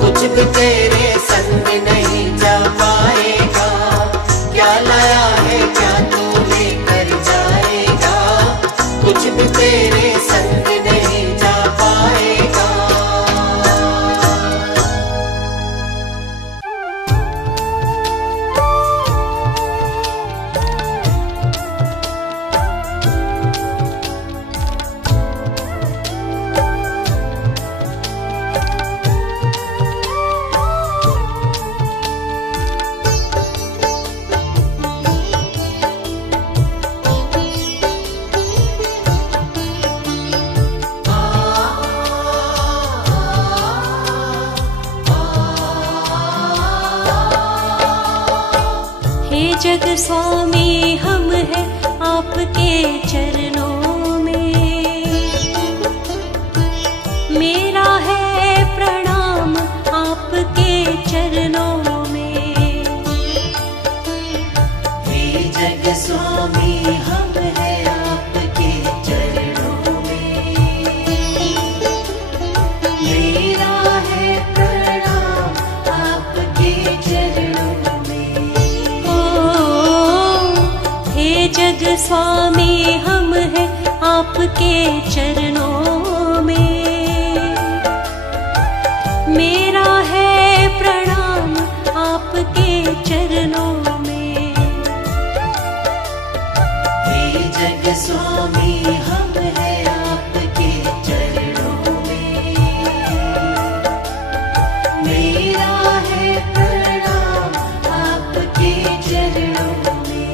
कुछ भी तेरे संग नहीं जा पाएगा। क्या लाया है क्या तू लेकर जाएगा, कुछ भी तेरे संग नहीं जा पाएगा। जग स्वामी हम हैं आपके चरणों में, मेरा है प्रणाम आपके चरणों में। हे जग स्वामी हम हैं आपके चरणों में, मेरा है प्रणाम आपके चरणों में। जग स्वामी हम हैं आपके चरणों में, मेरा है प्रणाम आपके चरणों में। हे जग स्वामी हम हैं आपके चरणों में, मेरा है प्रणाम आपके चरणों में।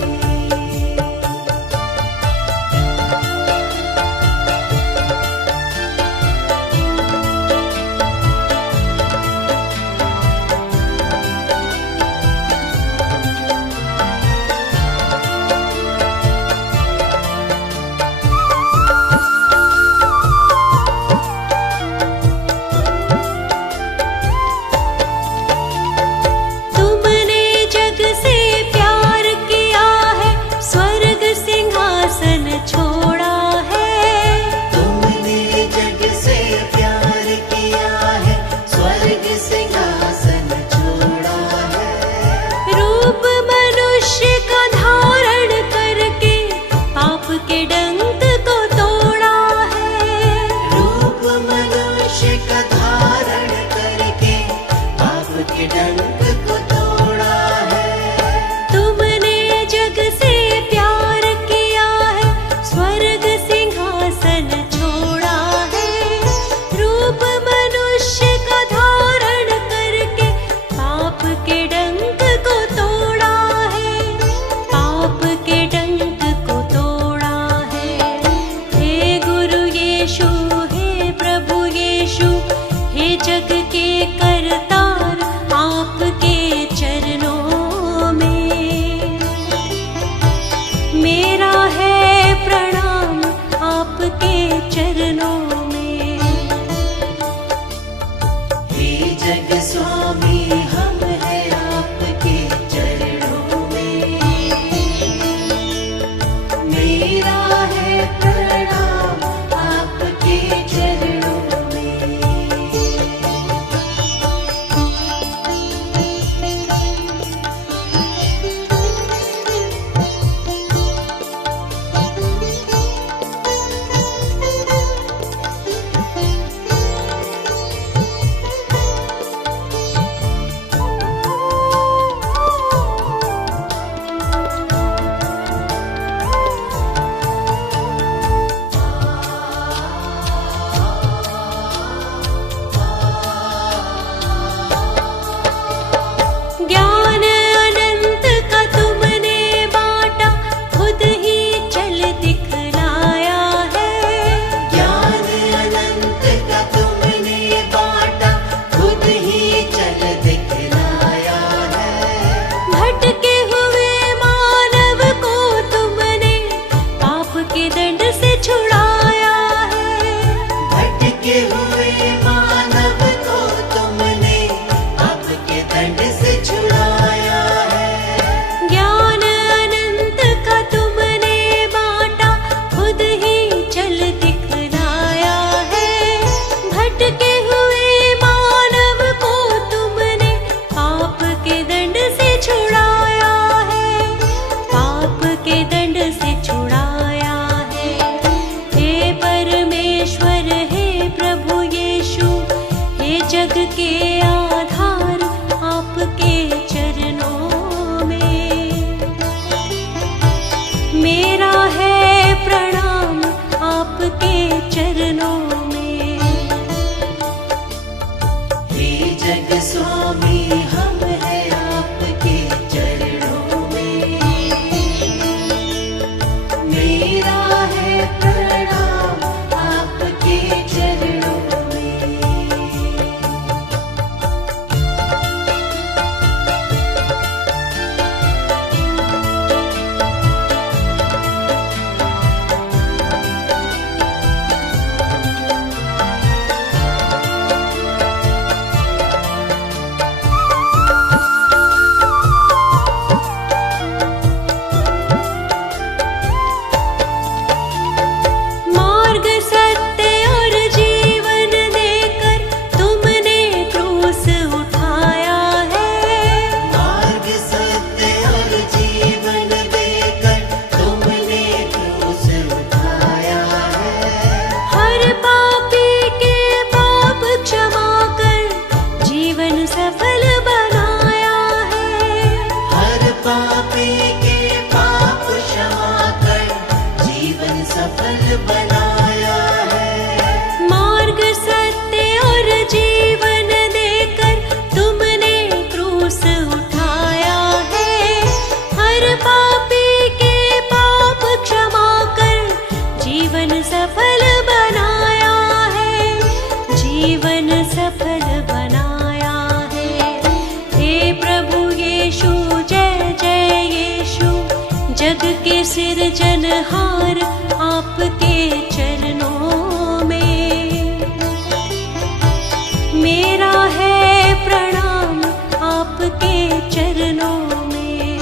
दंड से छुड़ाया है। भटके हुए मानव को तुमने पाप के दंड से छुड़ाया है। ज्ञान अनंत का तुमने बांटा, खुद ही चल दिखलाया है। भटके हुए मानव को तुमने पाप के दंड से छुड़ाया है, पाप के दंड से छुड़ाया है। हे परमेश्वर, हे प्रभु यीशु, हे जग के आधार, आपके चरणों में मेरा है प्रणाम, आपके चरणों में। हे जग स्वामी, हम है आपके चरणों में। मेरा है प्रणाम आपके चरणों में। मार्ग सत्य और जीवन देकर तुमने क्रूस उठाया है। मार्ग सत्य और जीवन देकर तुमने क्रूस उठाया है। हर पापी के पाप क्षमा कर जीवन सफल बनाया है। हर पापी के पाप क्षमा कर जीवन सफल बनाया है। मार्ग सत्य और जीवन देकर तुमने क्रूस उठाया है। हर पापी के पाप क्षमा कर जीवन सफल बनाया है, जीवन सफल बनाया है। हे प्रभु यीशु, जय जय यीशु, जग के सिरजनहार, आपके चरणों में मेरा है प्रणाम, आपके चरणों में।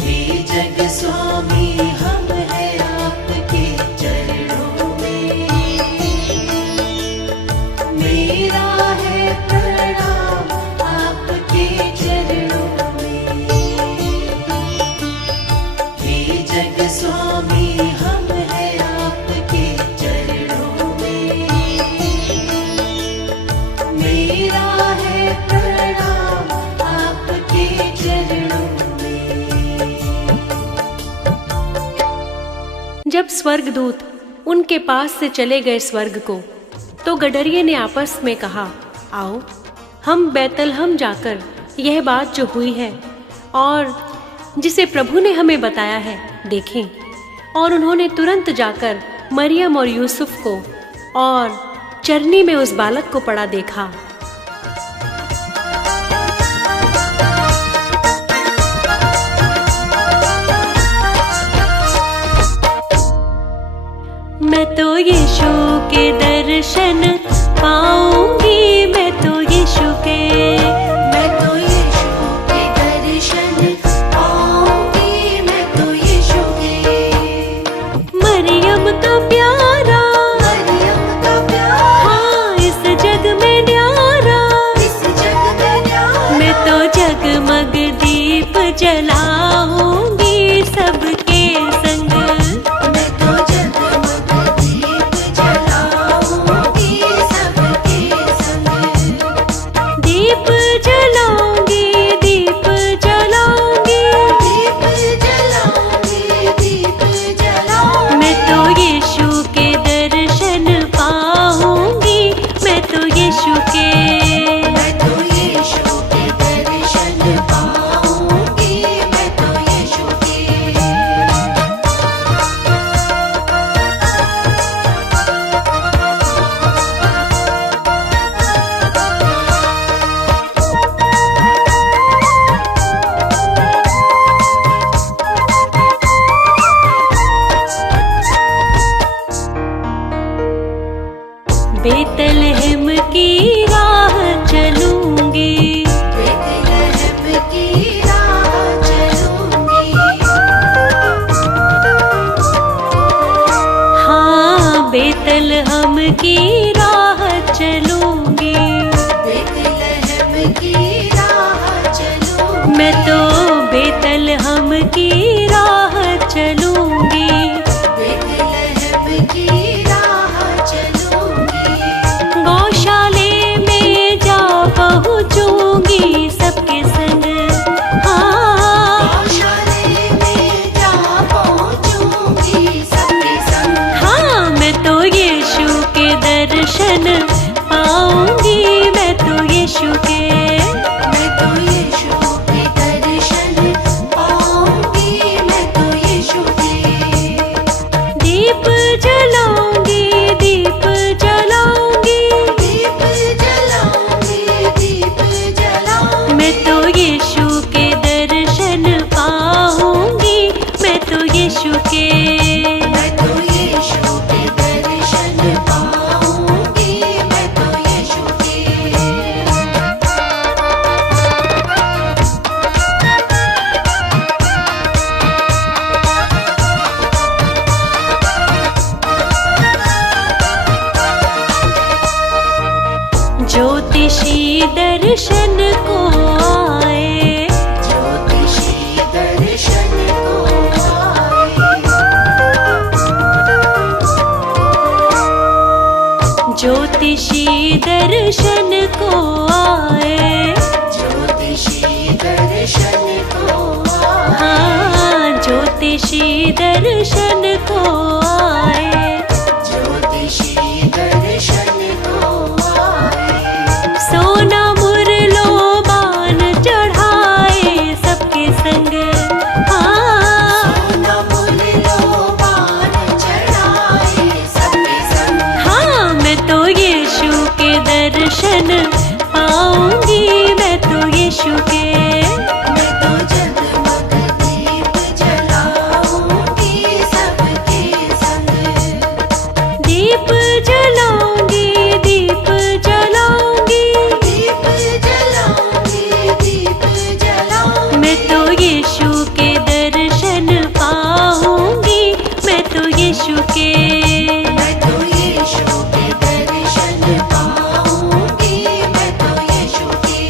हे जग स्वामी, हम है आपके चरणों में। मेरा है प्रणाम आपके चरणों में। हे जग स्वामी, हम है आपके चरणों में। मेरा है प्रणाम आपके चरणों में। जब स्वर्गदूत उनके पास से चले गए स्वर्ग को, तो गडरिये ने आपस में कहा, आओ हम बैतलहम जाकर यह बात जो हुई है और जिसे प्रभु ने हमें बताया है देखें। और उन्होंने तुरंत जाकर मरियम और यूसुफ को और चरनी में उस बालक को पड़ा देखा। मैं तो यीशु के दर्शन पाऊंगी, मैं तो यीशु के, मैं तो यीशु के दर्शन पाऊंगी। मैं तो यीशु के। मरियम का प्यारा, मरियम का प्यार, हाँ इस जग में न्यारा। इस जग में न्यारा। मैं तो जगमग दीप जलाऊंगी सबके संग। मैं तो जगमग दीप जलाऊंगी बेतलहम की राह चलूंगी, बेतलहम की राह चलूंगी, मैं तो बेतलहम की राह चलूंगी, बेतलहम की राह चलूंगी, गौशाले में जा पहुंचूंगी सबके संग। हाँ गौशाले में जा पहुंचूंगी सबके संग। हाँ, मैं तो यीशु के दर्शन पाऊंगी, मैं तो यीशु के, मैं तो यीशु के दर्शन पाऊंगी, मैं तो यीशु के। दीप जलाऊंगी, दीप जलाऊंगी, दीप जलाऊंगी, दीप जलाऊंगी, मैं तो यीशु के दर्शन पाऊंगी, मैं तो यीशु के। मैं तो यीशु के दर्शन पाऊंगी, मैं तो यीशु के। ज्योतिषी दर्शन को आए, ज्योतिषी दर्शन को आए, ज्योतिषी दर्शन को आए, ज्योतिषी दर्शन को आए, हाँ ज्योतिषी दर्शन को आए, ज्योतिषी दर्शन को आए, सोना मुरलो बान चढ़ाए सबके संग। हाँ सोना मुरलो बाण चढ़ाए सबके संग। हाँ, मैं तो यीशु के दर्शन पाऊंगी, मैं तो यीशु के, मैं तो जगमग दीप जलाऊंगी सबके संग। दीप जलाऊंगी, दीप जलाऊंगी, दीप जलाऊंगी, दीप जलाऊंगी, मैं तो यीशु के दर्शन पाऊंगी, मैं तो यीशु के। मैं तो यीशु के दर्शन पाऊंगी, मैं तो यीशु के।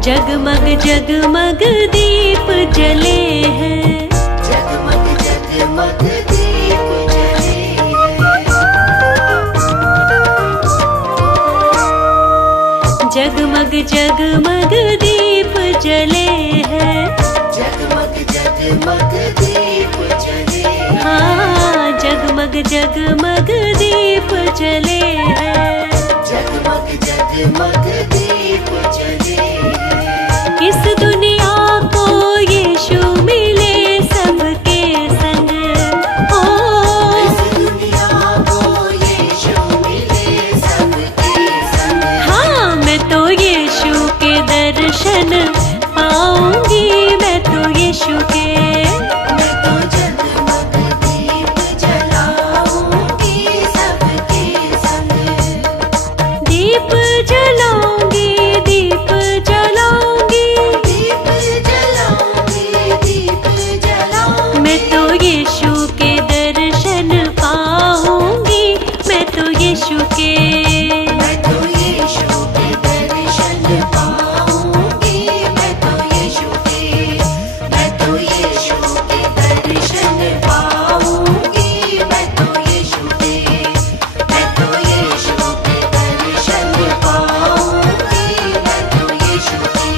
जगमग जगमग दीप जले हैं, जगमग जगमग दीप जले हैं, जगमग जगमग दीप जले हैं, जगमग जगमग दीप जले हैं, हाँ जगमग जगमग दीप जले हैं, जगमग जगमग दीप जले हैं। इस दुनिया को यीशु मिले सबके संग। ओ इस दुनिया को यीशु मिले सबके संग। हाँ, मैं तो यीशु के दर्शन पाऊंगी, मैं तो यीशु के, मैं तो जगमग दीप जलाऊंगी सबके संग। दीप जलाऊंगी, दीप जलाऊंगी, दीप जलाऊंगी, दीप जलाऊंगी, मैं तो यीशु के दर्शन पाऊंगी, मैं तो यीशु के। मैं तो यीशु के दर्शन पाऊंगी, मैं तो यीशु के। मैं तो यीशु के दर्शन पाऊंगी, मैं तो यीशु के। मैं तो यीशु के दर्शन पाऊंगी, मैं तो यीशु के।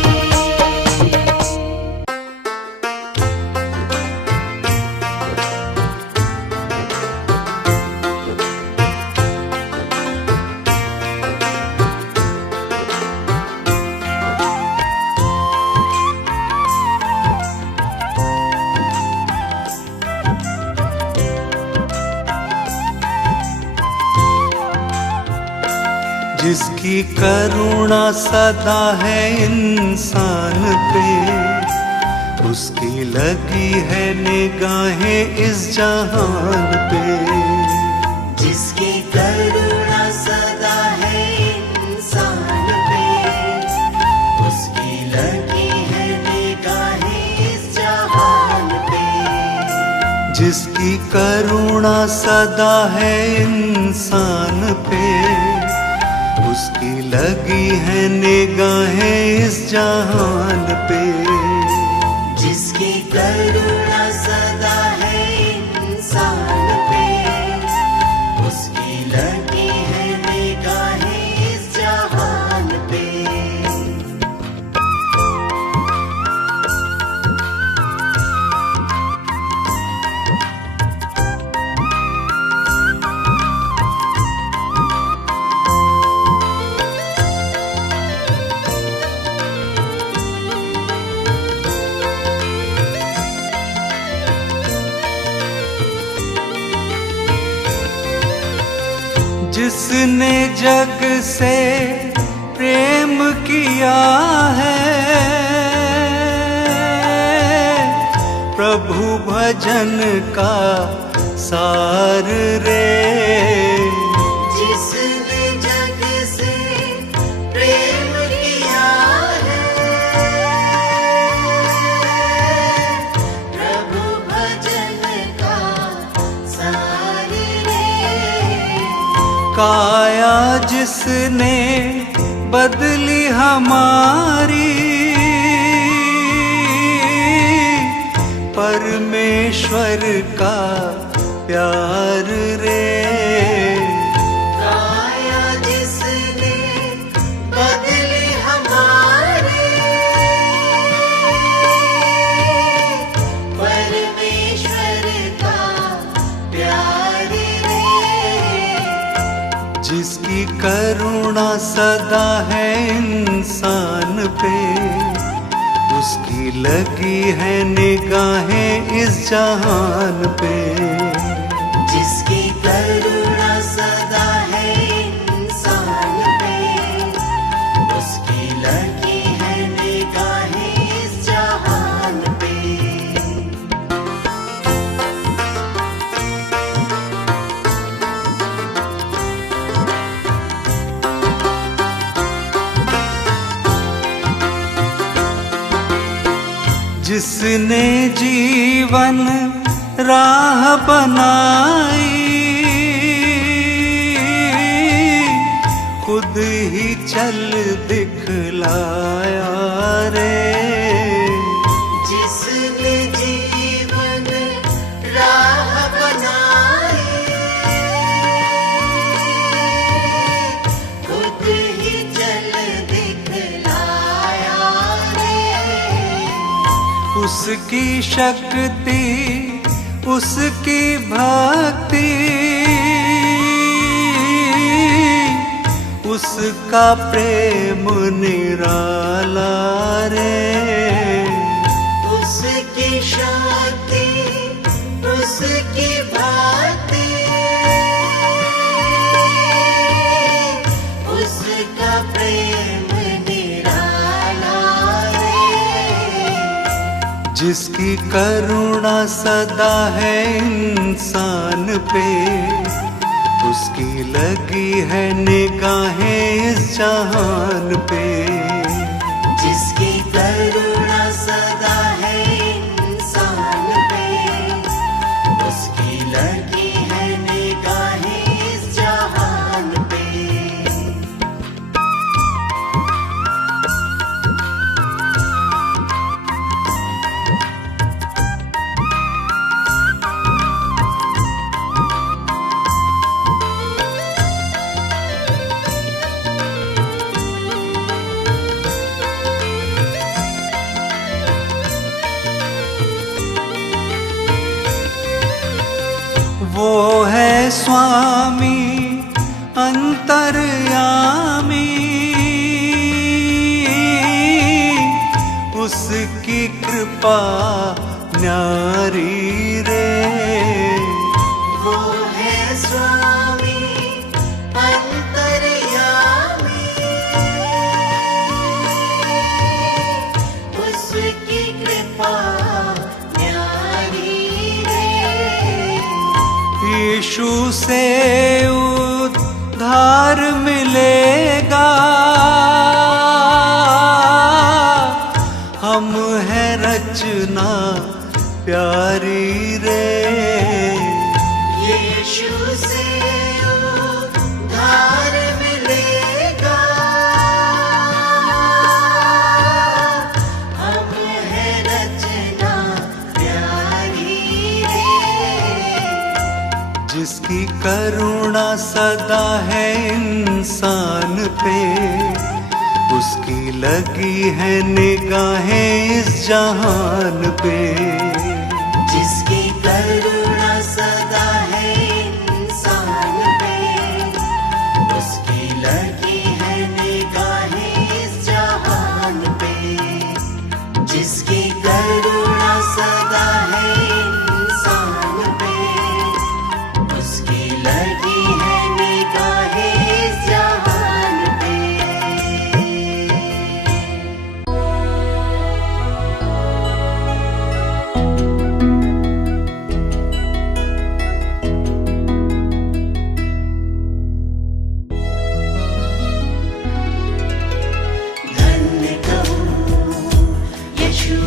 जिसकी करुणा सदा है इंसान पे, उसकी लगी है निगाहें इस जहान पे। जिसकी करुणा सदा है इंसान पे, उसकी लगी है निगाहें इस जहान पे। जिसकी करुणा सदा है इंसान पे, उसकी लगी है निगाहें इस जहान पे। जिसकी करुणा सदा है इंसान पे, उसकी लगी है निगाहें इस जहान पे। जिसने जग से प्रेम किया है, प्रभु भजन का सार रे। जिसने जग से प्रेम किया है, प्रभु भजन का सार रे। काया जिसने बदली हमारी, परमेश्वर का प्यार रे। काया जिसने बदली हमारी, परमेश्वर का प्यार रे। जिसकी करुणा सदा है इंसान पे, उसकी लगी है निगाहें इस जहान पे। जिसकी करुणा सदा है इंसान पे, उसकी लगी है निगाहें इस जहान पे। जिसने जीवन राह बनाई, खुद ही चल दिखलाया रे। जिसने जीवन राह बनाई, खुद ही चल दिखलाया रे। उसकी शक्ति, उसकी भक्ति, उसका प्रेम निराला रे। उसकी शक्ति, उसकी भक्ति, उसका प्रेम निराला रे। जिसकी करुणा सदा है इंसान पे, उसकी लगी है निगाहें इस जहान पे। जिसकी करुणा सदा है इंसान पे, उसकी लगी है निगाहें इस जहान पे। वो है स्वामी अंतर्यामी, उसकी कृपा न्यारी रे। वो है स्वामी अंतर्यामी, उसकी कृपा यीशु से उद्धार मिलेगा। हम है रचना प्यारी रे, यीशु से उद्धार मिलेगा। हम है रचना प्यारी रे, जिसकी करुणा सदा है इंसान पे, उसकी लगी है निगाहें इस जहान पे। जिसकी करुणा सदा है इंसान पे, उसकी लगी है निगाहें इस जहान पे। जिसकी करुणा सदा है इंसान पे, उसकी लगी है निगाहें इस जहान पे। धन्य कहूँ यीशु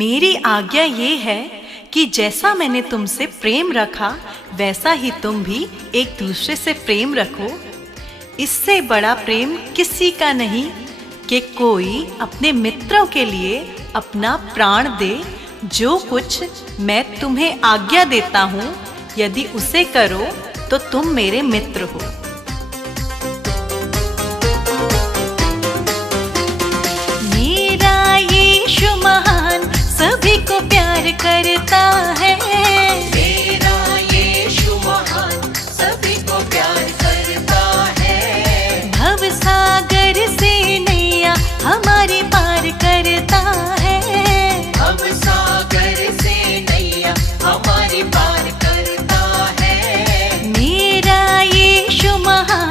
मेरी आज्ञा ये है कि जैसा मैंने तुमसे प्रेम रखा वैसा ही तुम भी एक दूसरे से प्रेम रखो। इससे बड़ा प्रेम किसी का नहीं कि कोई अपने मित्रों के लिए अपना प्राण दे। जो कुछ मैं तुम्हें आज्ञा देता हूँ, यदि उसे करो तो तुम मेरे मित्र हो। मेरा यीशु महान सभी को प्यार करता है। मेरा यीशु महान सभी को प्यार करता है। भव सागर से नैया हमारी पार करता है। भव सागर से नैया हमारी पार करता है। मेरा यीशु महान।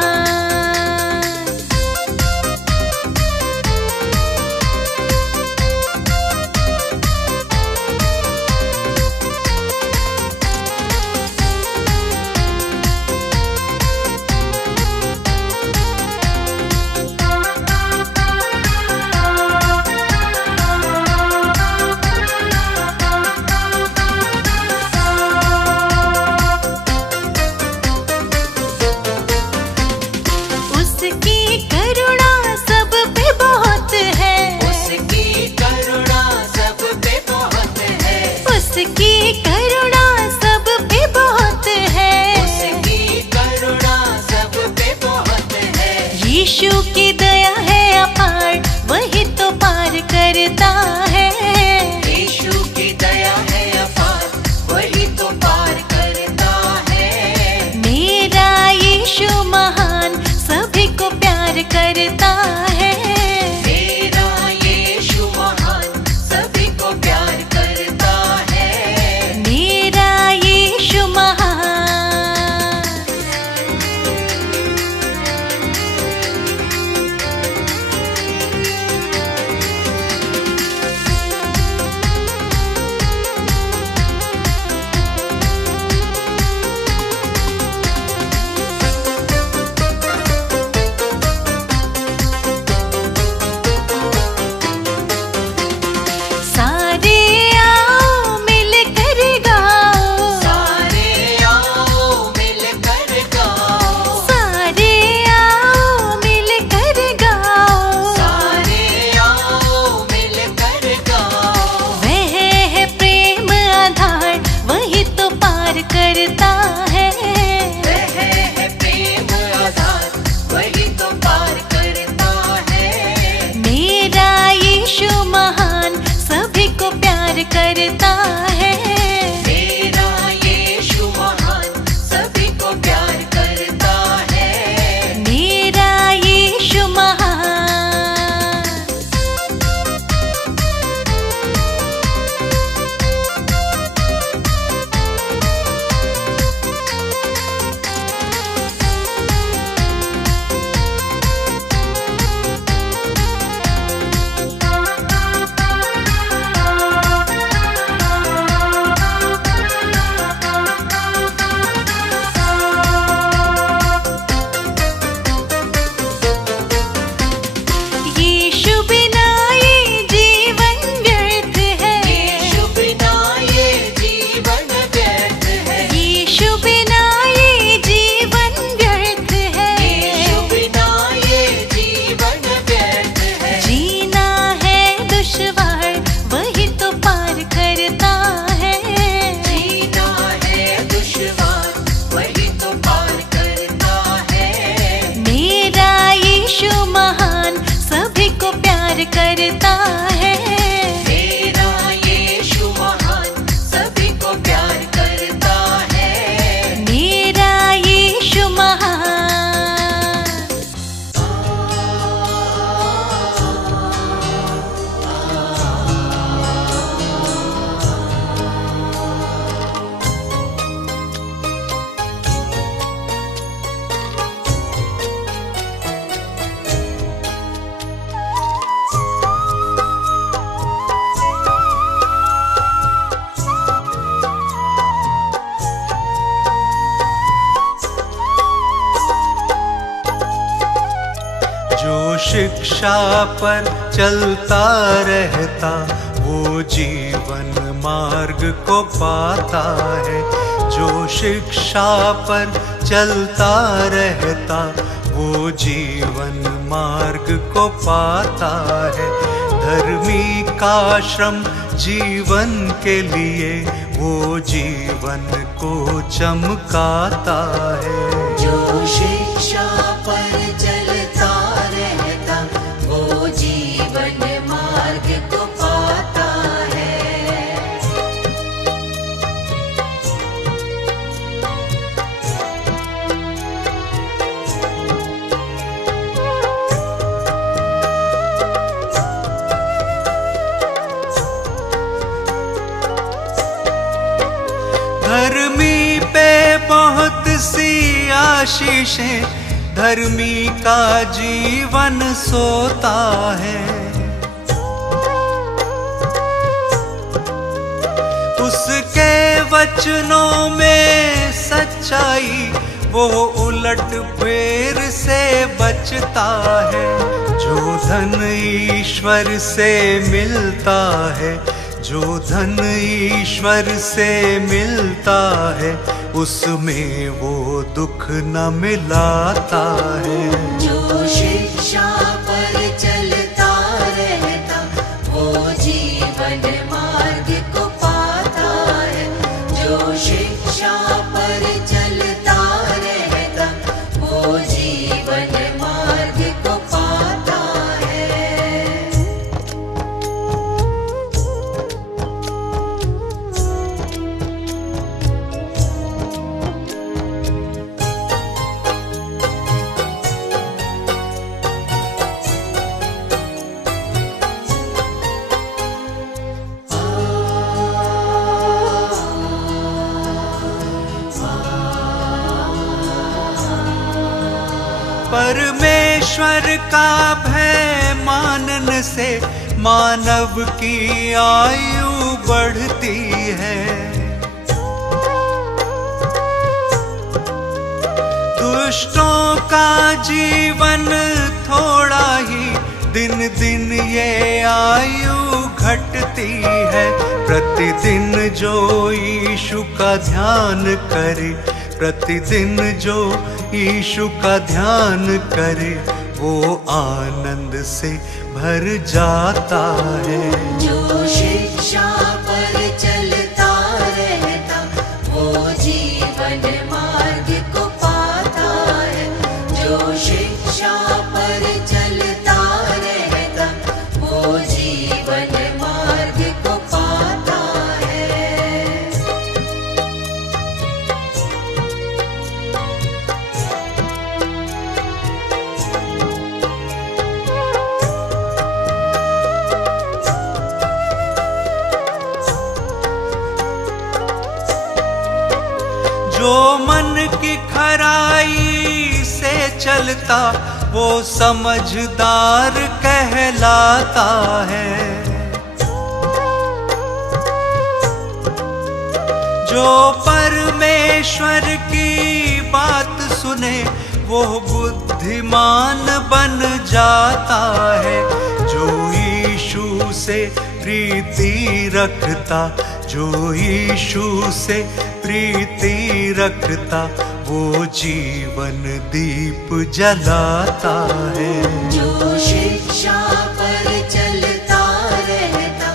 उसकी करुणा सब पे बहुत है। उसकी करुणा सब पे बहुत है। उसकी करुणा सब पे बहुत है। उसकी करुणा सब पे बहुत है। यीशु की दया है अपार, वही तो पार करता है। यीशु की दया है अपार, वही तो पार करता है। मेरा यीशु महान सभी को प्यार करता है। मेरा यीशु महान सभी को प्यार करता है। मेरा यीशु महान। सारे आओ मिलकर गाओ। सारे आओ मिलकर गाओ। सारे आओ मिलकर गाओ। सारे आओ मिलकर गाओ। वह है प्रेम आधार, वही तो पार करता है। वह है प्रेम आधार, वही तो पार करता है। मेरा यीशु महान सभी को प्यार करता है। मेरा यीशु महान सभी को प्यार करता है। मेरा यीशु महान। यीशु बिना ये जीवन व्यर्थ है। यीशु बिना ये जीवन व्यर्थ है। यीशु बिना ये जीवन व्यर्थ है। यीशु बिना ये जीवन व्यर्थ है। जीना है दुश्वार, वही तो पार करता है। जीना है दुश्वार, वही तो पार करता है। मेरा यीशु महान सभी को प्यार करता है। मेरा यीशु महान सभी को प्यार करता है। मेरा यीशु महान। जो शिक्षा पर चलता रहता वो जीवन मार्ग को पाता है। जो शिक्षा पर चलता रहता वो जीवन मार्ग को पाता है। धर्मी का श्रम जीवन के लिए वो जीवन को चमकाता है। जो शिक्षा पर चलता रहता वो जीवन मार्ग को पाता है। धर्मी पे बहुत सी आशीषें, धर्मी का जीवन सोता है। उसके वचनों में सच्चाई वो उलट फेर से बचता है। जो धन ईश्वर से मिलता है, जो धन ईश्वर से मिलता है उसमें वो दुख न मिलाता है। जो शिक्षा पर चलता रहता वो जीवन मार्ग को पाता है। जो शिक्षा पर चलता रहता वो जीवन मार्ग को पाता है। परमेश्वर का भय मानने से मानव की आयु बढ़ती है। दुष्टों का जीवन थोड़ा ही, दिन दिन ये आयु घटती है। प्रतिदिन जो यीशु का ध्यान करे, प्रतिदिन जो यीशु का ध्यान करे वो आनंद से भर जाता है। जो शिक्षा पर चलता रहता वो जीवन मार्ग को पाता है। जो शिक्षा पर चलता रहता वो जीवन मार्ग को पाता है। जो मन की खराई से चलता वो समझदार कहलाता है। जो परमेश्वर की बात सुने वो बुद्धिमान बन जाता है। जो यीशु से प्रीति रखता, जो यीशु से प्रीति रखता वो जीवन दीप जलाता है। जो शिक्षा पर चलता रहता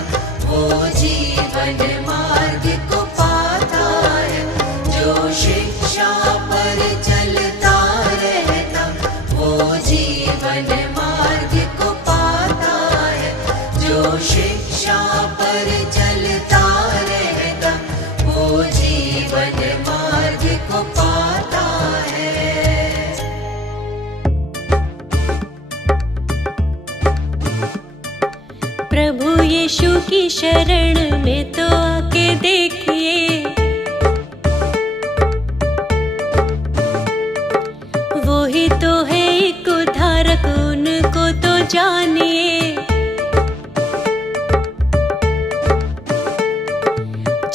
वो जीवन मार्ग को पाता है। जो शिक्षा पर चलता रहता वो जीवन मार्ग को पाता है। जो शिक्षा पर चलता रहता वो जीवन मार्ग को पाता है। प्रभु यीशु की शरण में तो आके देखिए, वो ही तो है एक उद्धारक, उनको तो जानिए।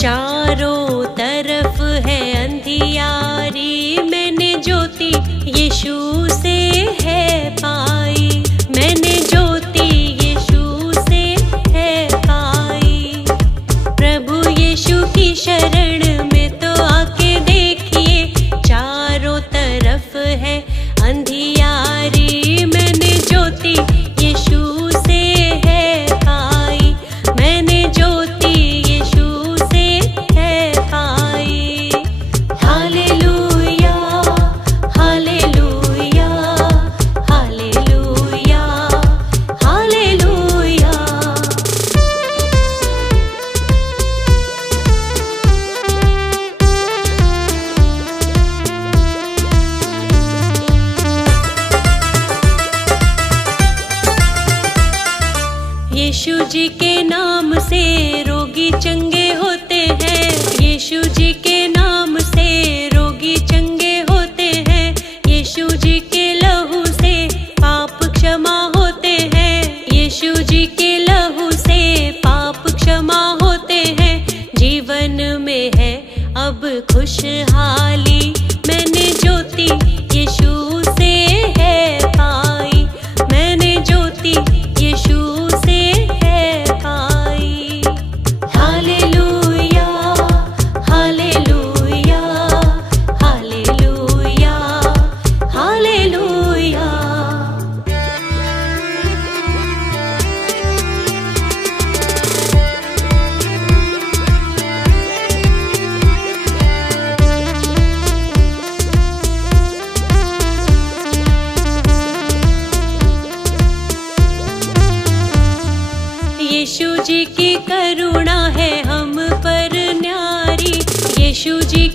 चारों तरफ है अंधियारी, मैंने ज्योति यीशु से है पाई, मैंने ज्योति यीशु से है पाई। यीशु जी के नाम से रोगी चंगे होते हैं, यीशु जी के नाम से रोगी चंगे होते हैं, यीशु जी के लहू से पाप क्षमा होते हैं, यीशु जी के लहू से पाप क्षमा होते हैं। जीवन में है अब खुशहाली, मैंने ज्योति यीशु से है पाई, मैंने ज्योति यीशु से है पाई। Hallelujah hallelujah hallelujah hallelujah. यीशु जी की करुणा है हम पर न्यारी, यीशु जी